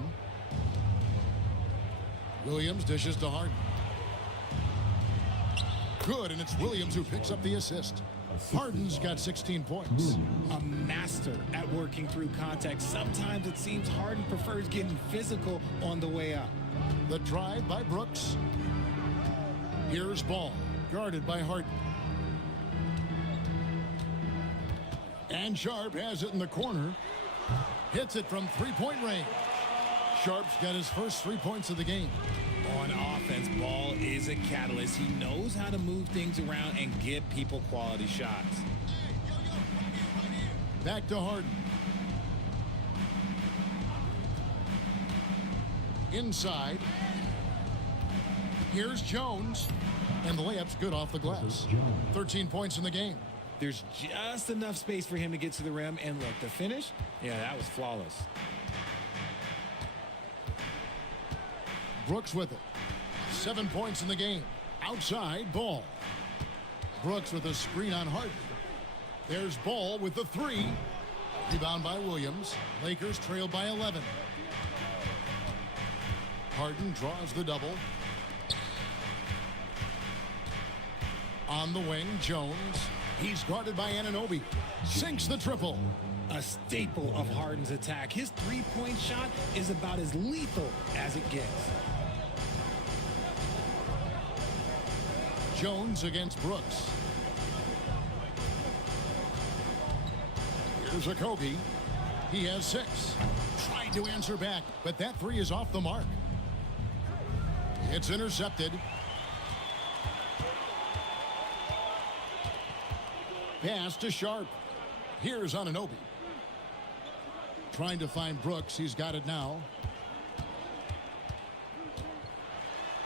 Williams dishes to Harden. Good, and it's Williams who picks up the assist. Harden's got 16 points. A master at working through contact. Sometimes it seems Harden prefers getting physical on the way up. The drive by Brooks. Here's Ball, guarded by Harden. And Sharp has it in the corner. Hits it from three-point range. Sharp's got his first 3 points of the game. On offense, Ball is a catalyst. He knows how to move things around and give people quality shots. Back to Harden. Inside. Here's Jones. And the layup's good off the glass. 13 points in the game. There's just enough space for him to get to the rim. And look, the finish, yeah, that was flawless. Brooks with it. 7 points in the game. Outside, Ball. Brooks with a screen on Harden. There's Ball with the three. Rebound by Williams. Lakers trail by 11. Harden draws the double. On the wing, Jones. He's guarded by Anunoby. Sinks the triple. A staple of Harden's attack. His three-point shot is about as lethal as it gets. Jones against Brooks. Here's a Kobe. He has 6. Tried to answer back, but that three is off the mark. It's intercepted. Pass to Sharp. Here's Anunoby. Trying to find Brooks. He's got it now.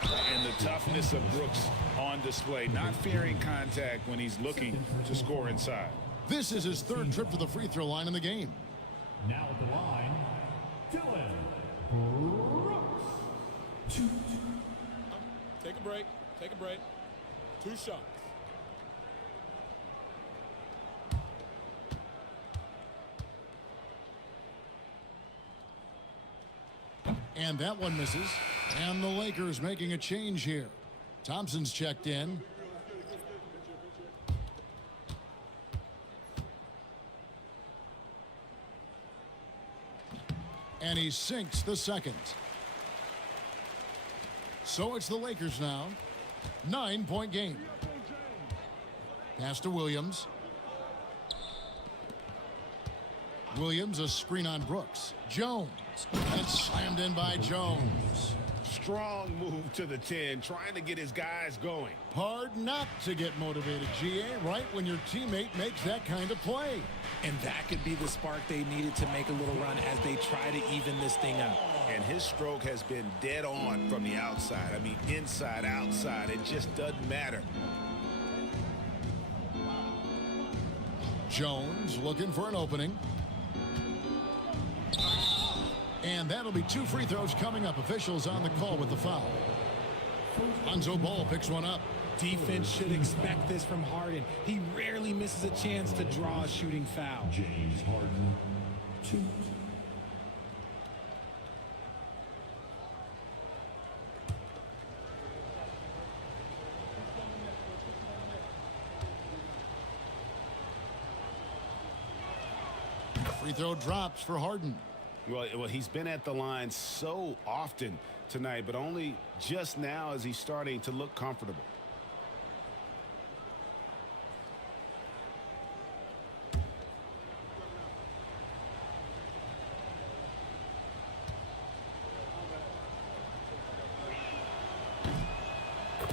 And the toughness of Brooks on display, not fearing contact when he's looking to score inside. This is his 3rd trip to the free throw line in the game. Now at the line, Dylan Brooks. Take a break. Take a break. 2 shots. And that one misses. And the Lakers making a change here. Thompson's checked in. And he sinks the second. So it's the Lakers now. 9-point game. Pass to Williams. Williams, a screen on Brooks. Jones. That's slammed in by Jones. Strong move to the 10, trying to get his guys going. Hard not to get motivated, GA, right when your teammate makes that kind of play. And that could be the spark they needed to make a little run as they try to even this thing up. And his stroke has been dead on from the outside. I mean, inside, outside, it just doesn't matter. Jones looking for an opening. And that'll be 2 free throws coming up. Officials on the call with the foul. Lonzo Ball picks one up. Defense should expect this from Harden. He rarely misses a chance to draw a shooting foul. James Harden, 2. Free throw drops for Harden. Well, he's been at the line so often tonight, but only just now is he starting to look comfortable.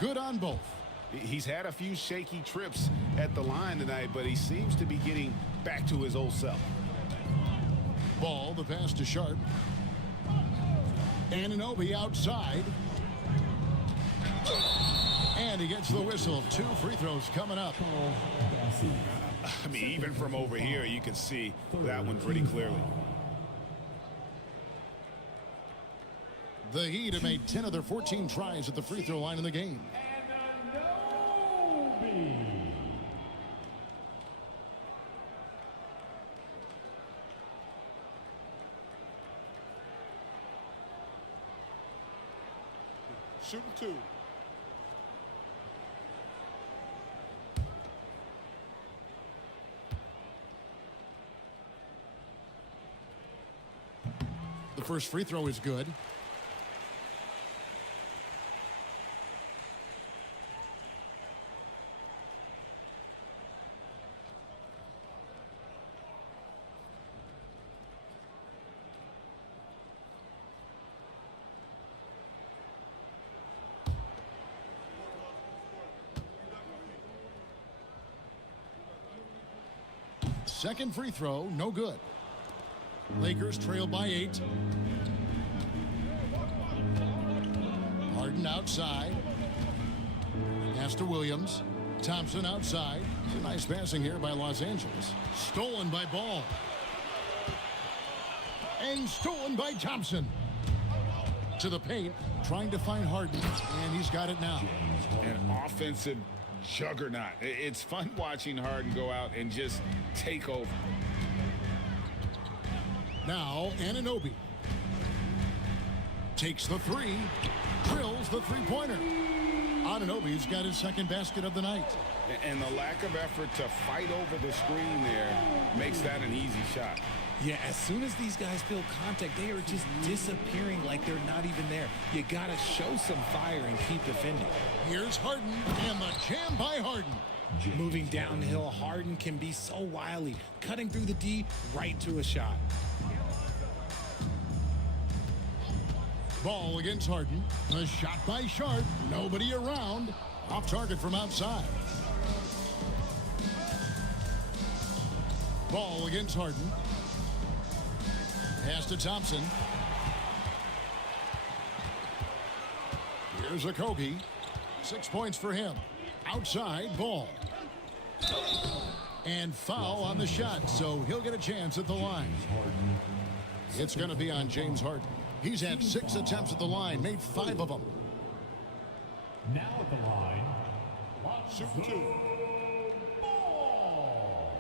Good on both. He's had a few shaky trips at the line tonight, but he seems to be getting back to his old self. Ball, the pass to Sharp. Anunoby outside. And he gets the whistle. 2 free throws coming up. I mean, even from over here, you can see that one pretty clearly. The Heat have made 10 of their 14 tries at the free throw line in the game. Shooting 2. first free throw is good. Second free throw, no good. Lakers trail by 8. Harden outside. Pass to Williams. Thompson outside. It's a nice passing here by Los Angeles. Stolen by Ball. And stolen by Thompson. To the paint, trying to find Harden, and he's got it now. An offensive juggernaut. It's fun watching Harden go out and just take over. Now, Anunoby takes the three, drills the three-pointer. Anunoby's got his second basket of the night. And the lack of effort to fight over the screen there makes that an easy shot. Yeah, as soon as these guys feel contact, they are just disappearing like they're not even there. You got to show some fire and keep defending. Here's Harden, and the jam by Harden. Moving downhill, Harden can be so wily, cutting through the D right to a shot. Ball against Harden. A shot by Sharp. Nobody around. Off target from outside. Ball against Harden. Pass to Thompson. Here's Okogie. 6 points for him. Outside, Ball. And foul on the shot, so he'll get a chance at the line. It's going to be on James Harden. He's had 6 attempts at the line, made 5 of them. Now at the line, Super Ball.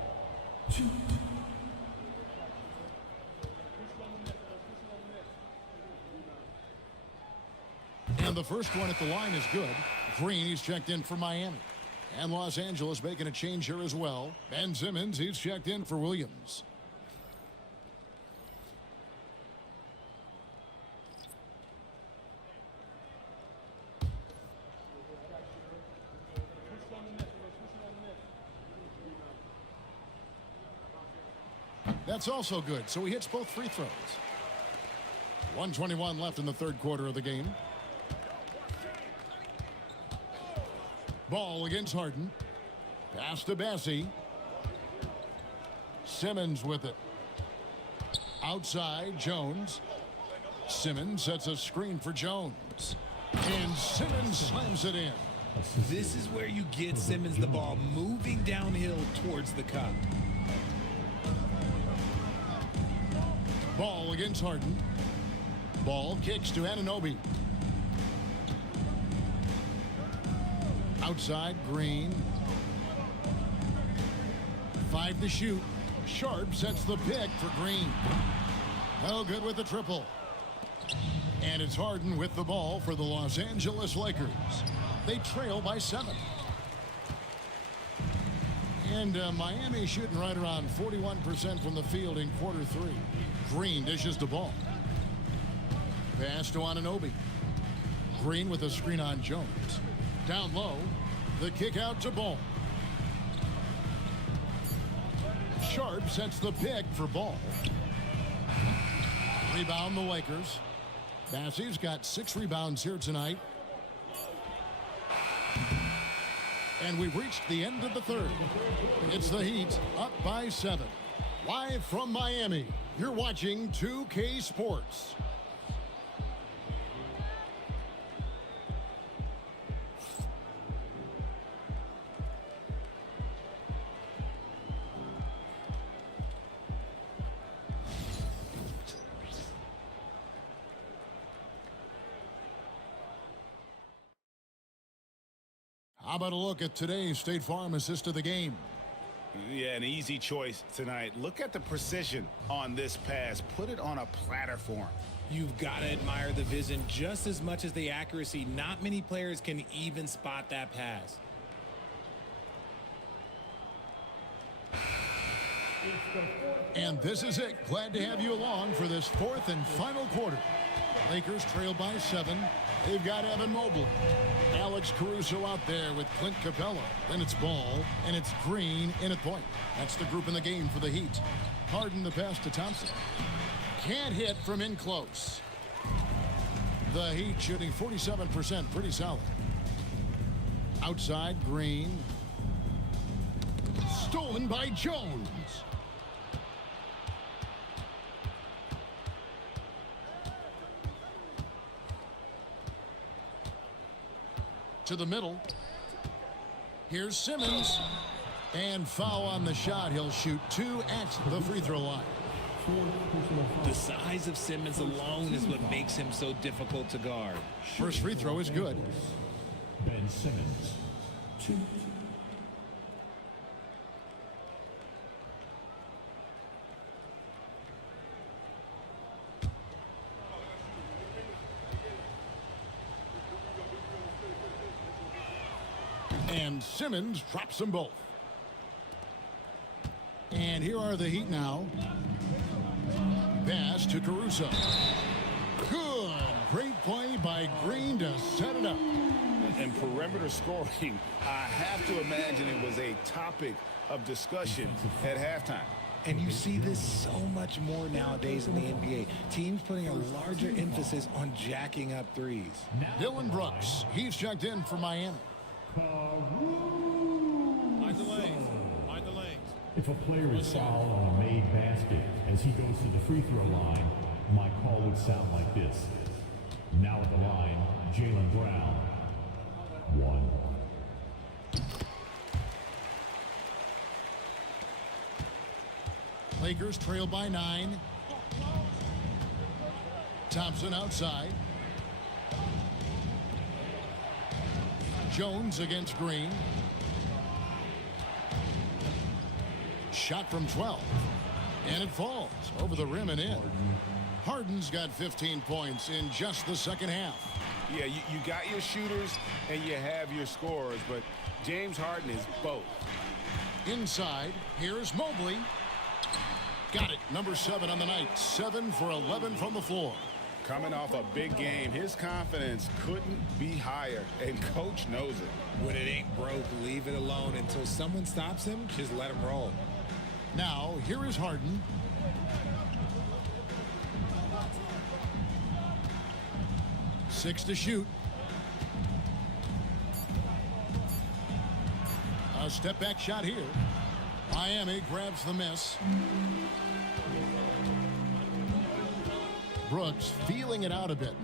And the first one at the line is good. Green, he's checked in for Miami. And Los Angeles making a change here as well. Ben Simmons, he's checked in for Williams. That's also good, so he hits both free throws. 1:21 left in the third quarter of the game. Ball against Harden. Pass to Bassie. Simmons with it. Outside, Jones. Simmons sets a screen for Jones. And Simmons slams it in. This is where you get Simmons the ball moving downhill towards the cup. Ball against Harden. Ball kicks to Anunoby. Outside, Green. 5 to shoot. Sharp sets the pick for Green. No good with the triple. And it's Harden with the ball for the Los Angeles Lakers. They trail by 7. And Miami shooting right around 41% from the field in quarter 3. Green dishes the ball. Pass to Anunoby. Green with a screen on Jones. Down low, the kick out to Ball. Sharp sets the pick for Ball. Rebound the Lakers. Bassie's got 6 rebounds here tonight. And we've reached the end of the third. It's the Heat up by 7. Live from Miami, you're watching 2K Sports. How about a look at today's State Farm assist of the game? Yeah, an easy choice tonight. Look at the precision on this pass. Put it on a platter for him. You've got to admire the vision just as much as the accuracy. Not many players can even spot that pass. And this is it. Glad to have you along for this fourth and final quarter. Lakers trail by 7. They've got Evan Mobley. Alex Caruso out there with Clint Capella. Then it's Ball, and it's Green in at point. That's the group in the game for the Heat. Harden the pass to Thompson. Can't hit from in close. The Heat shooting 47%, pretty solid. Outside, Green. Stolen by Jones. To the middle. Here's Simmons. And foul on the shot. He'll shoot 2 at the free throw line. The size of Simmons alone is what makes him so difficult to guard. First free throw is good. Ben Simmons, 2. And Simmons drops them both. And here are the Heat now. Pass to Caruso. Good. Great play by Green to set it up. And perimeter scoring, I have to imagine it was a topic of discussion at halftime. And you see this so much more nowadays in the NBA. Teams putting a larger emphasis on jacking up threes. Dylan Brooks, he's checked in for Miami. Mind the lanes. Mind the lanes. If a player is fouled on a made basket as he goes to the free throw line, my call would sound like this. Now at the line, Jaylen Brown. 1. Lakers trail by 9. Thompson outside. Jones against Green. Shot from 12. And it falls over the rim and in. Harden's got 15 points in just the second half. Yeah, you got your shooters and you have your scorers, but James Harden is both. Inside, here's Mobley. Got it, number 7 on the night. 7 for 11 from the floor. Coming off a big game, his confidence couldn't be higher, and coach knows it. When it ain't broke, leave it alone until someone stops him. Just let him roll. Now, here is Harden. Six to shoot. A step back shot here. Miami grabs the miss. Brooks feeling it out a bit.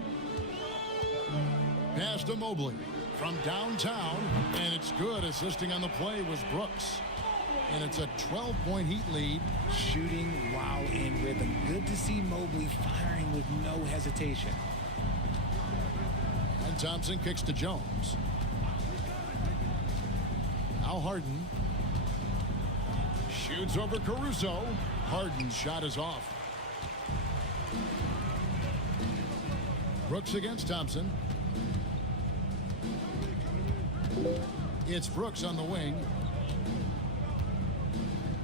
Pass to Mobley from downtown, and it's good. Assisting on the play was Brooks. And it's a 12-point Heat lead. Shooting while in rhythm. Good to see Mobley firing with no hesitation. And Thompson kicks to Jones. Now Harden. Shoots over Caruso. Harden's shot is off. Brooks against Thompson. It's Brooks on the wing.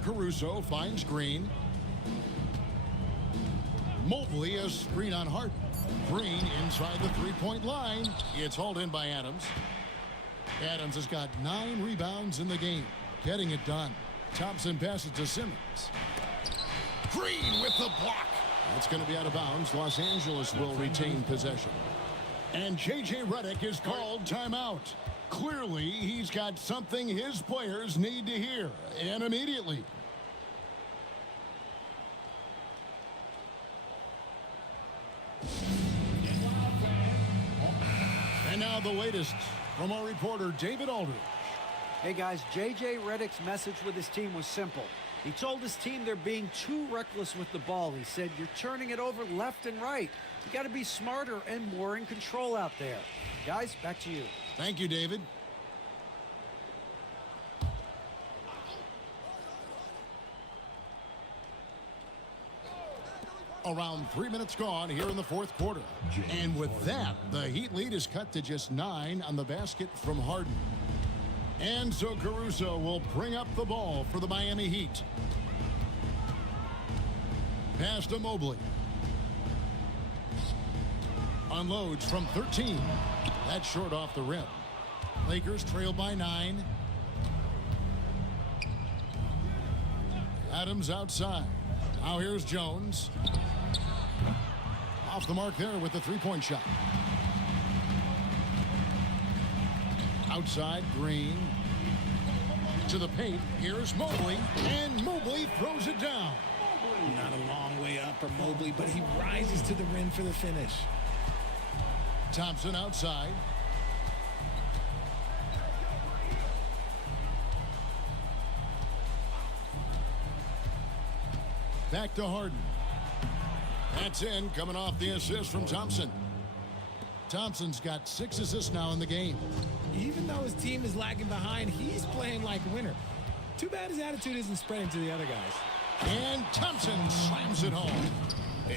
Caruso finds Green. Mobley a screen on Harden. Green inside the three-point line. It's hauled in by Adams. Adams has got 9 rebounds in the game. Getting it done. Thompson passes to Simmons. Green with the block. It's going to be out of bounds. Los Angeles will retain possession. And J.J. Redick is called timeout. Clearly, he's got something his players need to hear, and immediately. And now the latest from our reporter, David Aldridge. Hey guys, J.J. Redick's message with his team was simple. He told his team they're being too reckless with the ball. He said, you're turning it over left and right. You got to be smarter and more in control out there. Guys, back to you. Thank you, David. Around 3 minutes gone here in the fourth quarter. And with that, the Heat lead is cut to just 9 on the basket from Harden. And so Caruso will bring up the ball for the Miami Heat. Pass to Mobley. Unloads from 13. That's short off the rim. Lakers trail by 9. Adams outside. Now here's Jones. Off the mark there with the three-point shot. Outside, Green. To the paint. Here's Mobley. And Mobley throws it down. Not a long way up for Mobley, but he rises to the rim for the finish. Thompson outside. Back to Harden. That's in, coming off the assist from Thompson. Thompson's got 6 assists now in the game. Even though his team is lagging behind, he's playing like a winner. Too bad his attitude isn't spreading to the other guys. And Thompson slams it home.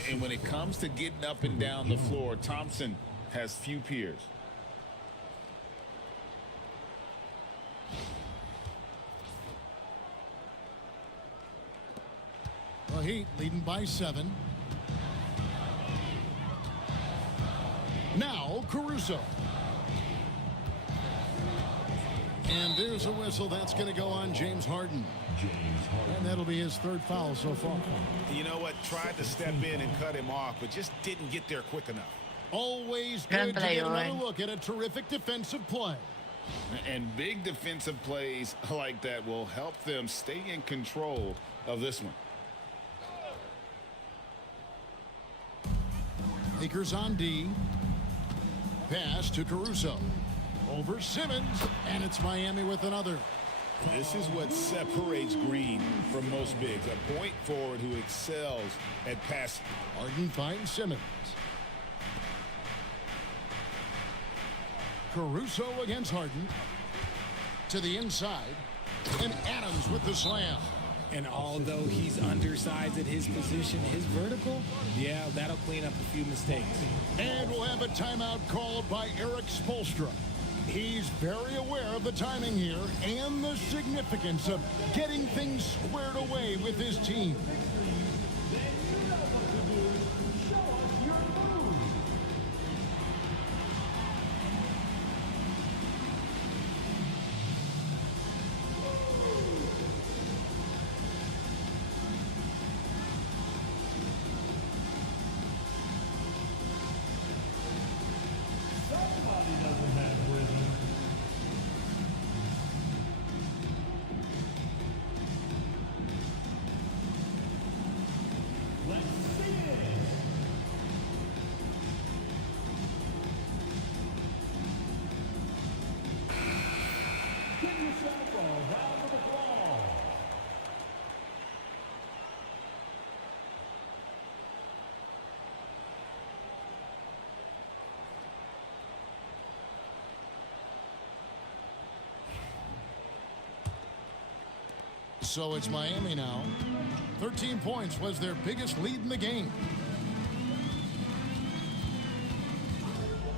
And when it comes to getting up and down the floor, Thompson has few peers. The Heat leading by 7. Now Caruso. And there's a whistle that's going to go on James Harden. And that'll be his 3rd foul so far. You know what? Tried to step in and cut him off, but just didn't get there quick enough. Always good to get another look at a terrific defensive play. And big defensive plays like that will help them stay in control of this one. Lakers on D. Pass to Caruso. Over Simmons. And it's Miami with another. This is what separates Green from most bigs. A point forward who excels at passing. Harden finds Simmons. Caruso against Harden. To the inside. And Adams with the slam. And although he's undersized at his position, his vertical, yeah, that'll clean up a few mistakes. And we'll have a timeout called by Eric Spoelstra. He's very aware of the timing here and the significance of getting things squared away with his team. So it's Miami now. 13 points was their biggest lead in the game.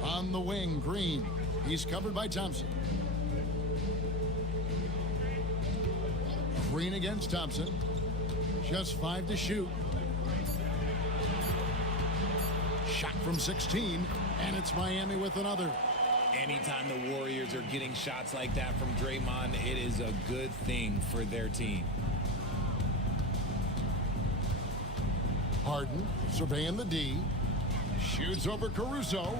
On the wing, Green. He's covered by Thompson. Green against Thompson. Just 5 to shoot. Shot from 16, and it's Miami with another. Anytime the Warriors are getting shots like that from Draymond, it is a good thing for their team. Harden surveying the D. Shoots over Caruso.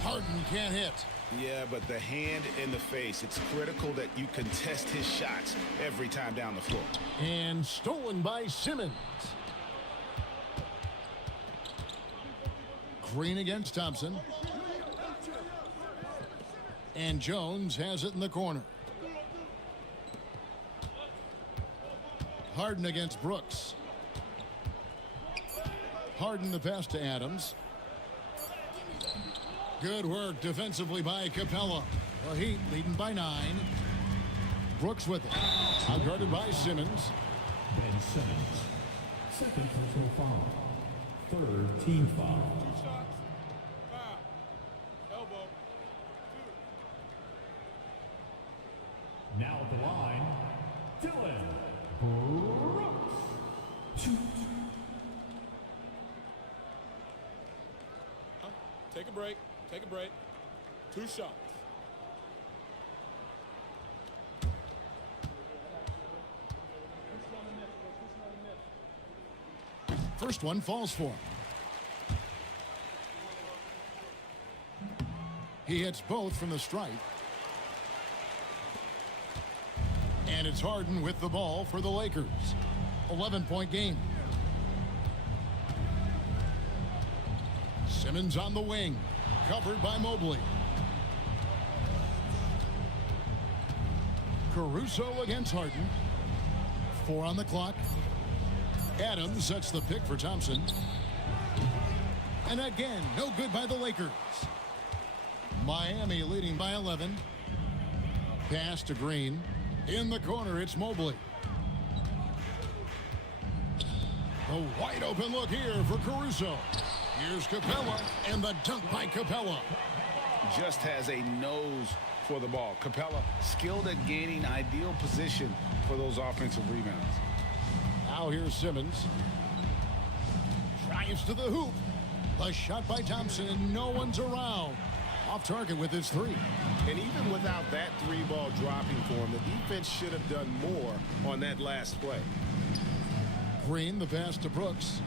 Harden can't hit. Yeah, but the hand in the face, it's critical that you contest his shots every time down the floor. And stolen by Simmons. Green against Thompson. And Jones has it in the corner. Harden against Brooks. Harden the pass to Adams. Good work defensively by Capella. The Heat leading by 9. Brooks with it. Outguarded by Simmons. Ben Simmons. Second personal foul. Third team foul. Now at the line, Dylan Brooks. a break. Take a break. 2 shots. First one falls for him. He hits both from the stripe. And it's Harden with the ball for the Lakers. 11-point game. Simmons on the wing. Covered by Mobley. Caruso against Harden. 4 on the clock. Adams sets the pick for Thompson. And again, no good by the Lakers. Miami leading by 11. Pass to Green. In the corner, it's Mobley. A wide open look here for Caruso. Here's Capella, and the dunk by Capella. Just has a nose for the ball. Capella skilled at gaining ideal position for those offensive rebounds. Now here's Simmons. Drives to the hoop. The shot by Thompson, and no one's around. Off target with his 3. And even without that 3-ball dropping for him, the defense should have done more on that last play. Green, the pass to Brooks.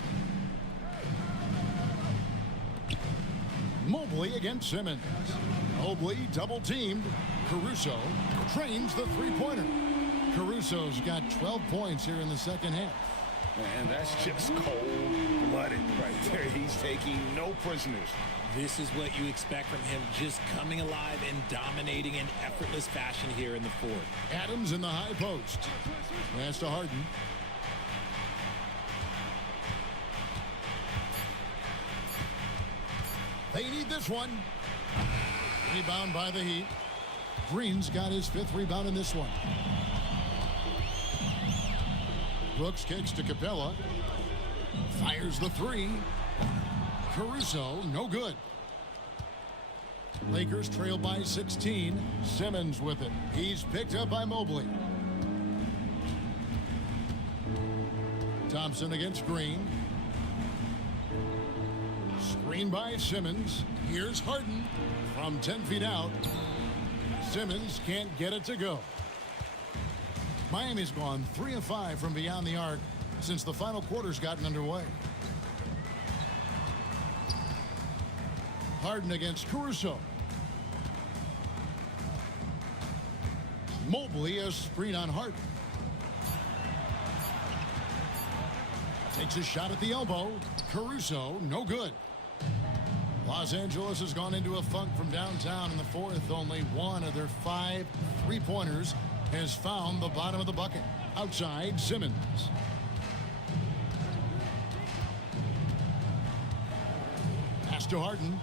Mobley against Simmons. Mobley double teamed. Caruso trains the 3-pointer. Caruso's got 12 points here in the second half. And that's just cold-blooded right there. He's taking no prisoners. This is what you expect from him, just coming alive and dominating in effortless fashion here in the fourth. Adams in the high post. Pass to Harden. They need this one. Rebound by the Heat. Green's got his 5th rebound in this one. Brooks kicks to Capella. Fires the 3. Caruso, no good. Lakers trail by 16. Simmons with it. He's picked up by Mobley. Thompson against Green. Screen by Simmons. Here's Harden from 10 feet out. Simmons can't get it to go. Miami's gone 3 of 5 from beyond the arc since the final quarter's gotten underway. Harden against Caruso. Mobley a screen on Harden. Takes a shot at the elbow. Caruso, no good. Los Angeles has gone into a funk from downtown in the fourth. Only one of their 5 3-pointers has found the bottom of the bucket. Outside, Simmons. Pass to Harden.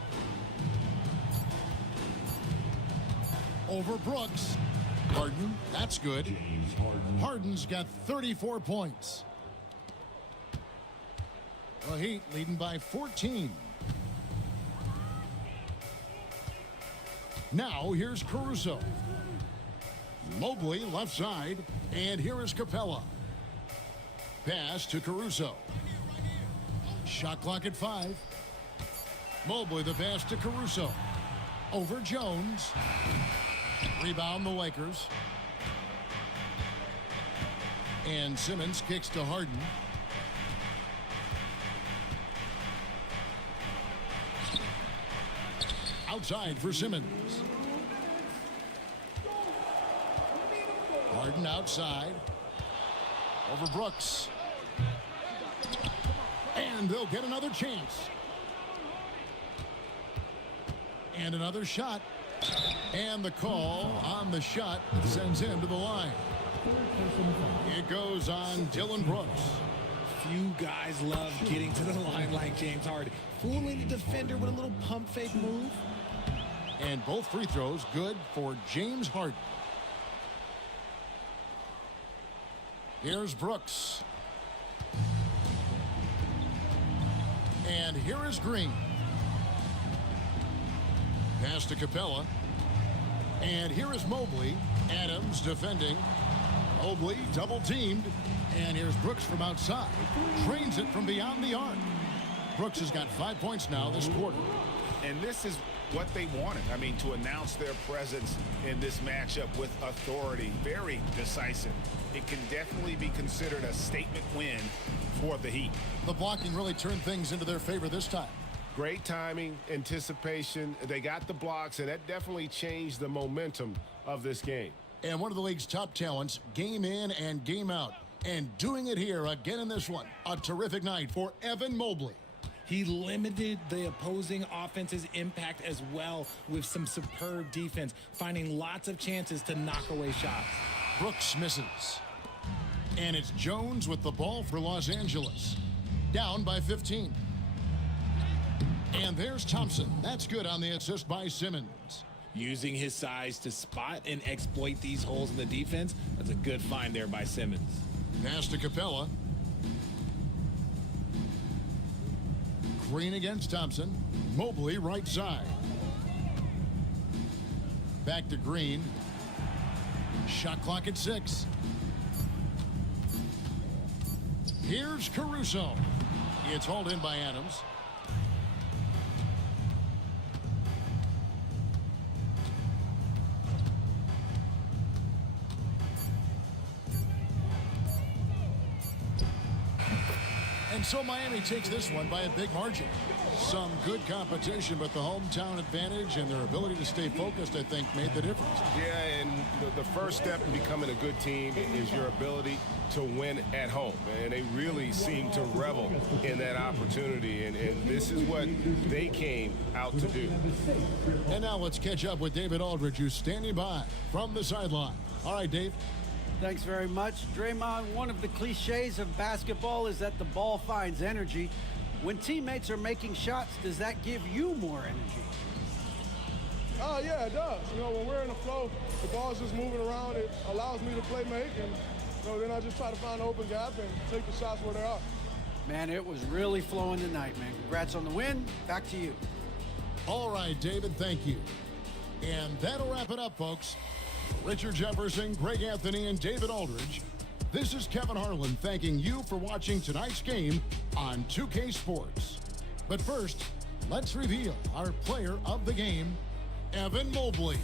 Over Brooks. Harden, that's good. Harden's got 34 points. The Heat leading by 14. Now here's Caruso. Mobley left side, and here is Capella. Pass to Caruso. Shot clock at 5. Mobley the pass to Caruso. Over Jones. Rebound the Lakers. And Simmons kicks to Harden. Outside for Simmons. Harden outside. Over Brooks. And they'll get another chance. And another shot. And the call on the shot sends him to the line. It goes on Dylan Brooks. Few guys love getting to the line like James Harden. Fooling the defender with a little pump fake move. And both free throws good for James Harden. Here's Brooks. And here is Green. Pass to Capella. And here is Mobley. Adams defending. Mobley double teamed. And here's Brooks from outside. Trains it from beyond the arc. Brooks has got 5 points now this quarter. And this is what they wanted. I mean, to announce their presence in this matchup with authority, very decisive. It can definitely be considered a statement win for the Heat. The blocking really turned things into their favor this time. Great timing, anticipation. They got the blocks, and that definitely changed the momentum of this game. And one of the league's top talents, game in and game out. And doing it here again in this one. A terrific night for Evan Mobley. He limited the opposing offense's impact as well with some superb defense, finding lots of chances to knock away shots. Brooks misses. And it's Jones with the ball for Los Angeles. Down by 15. And there's Thompson. That's good on the assist by Simmons. Using his size to spot and exploit these holes in the defense, that's a good find there by Simmons. Pass to Capella. Green against Thompson. Mobley right side. Back to Green. Shot clock at 6. Here's Caruso. It's hauled in by Adams. And so Miami takes this one by a big margin. Some good competition, but the hometown advantage and their ability to stay focused, I think, made the difference. Yeah, and the first step in becoming a good team is your ability to win at home. And they really seem to revel in that opportunity, and this is what they came out to do. And now let's catch up with David Aldridge, who's standing by from the sideline. All right, Dave. Thanks very much. Draymond, one of the cliches of basketball is that the ball finds energy. When teammates are making shots, does that give you more energy? Oh, yeah, it does. You know, when we're in the flow, the ball's just moving around. It allows me to play make, and then I just try to find an open gap and take the shots where they are. Man, it was really flowing tonight, man. Congrats on the win. Back to you. All right, David, thank you. And that'll wrap it up, folks. Richard Jefferson, Greg Anthony, and David Aldridge. This is Kevin Harlan thanking you for watching tonight's game on 2K Sports. But first, let's reveal our player of the game, Evan Mobley.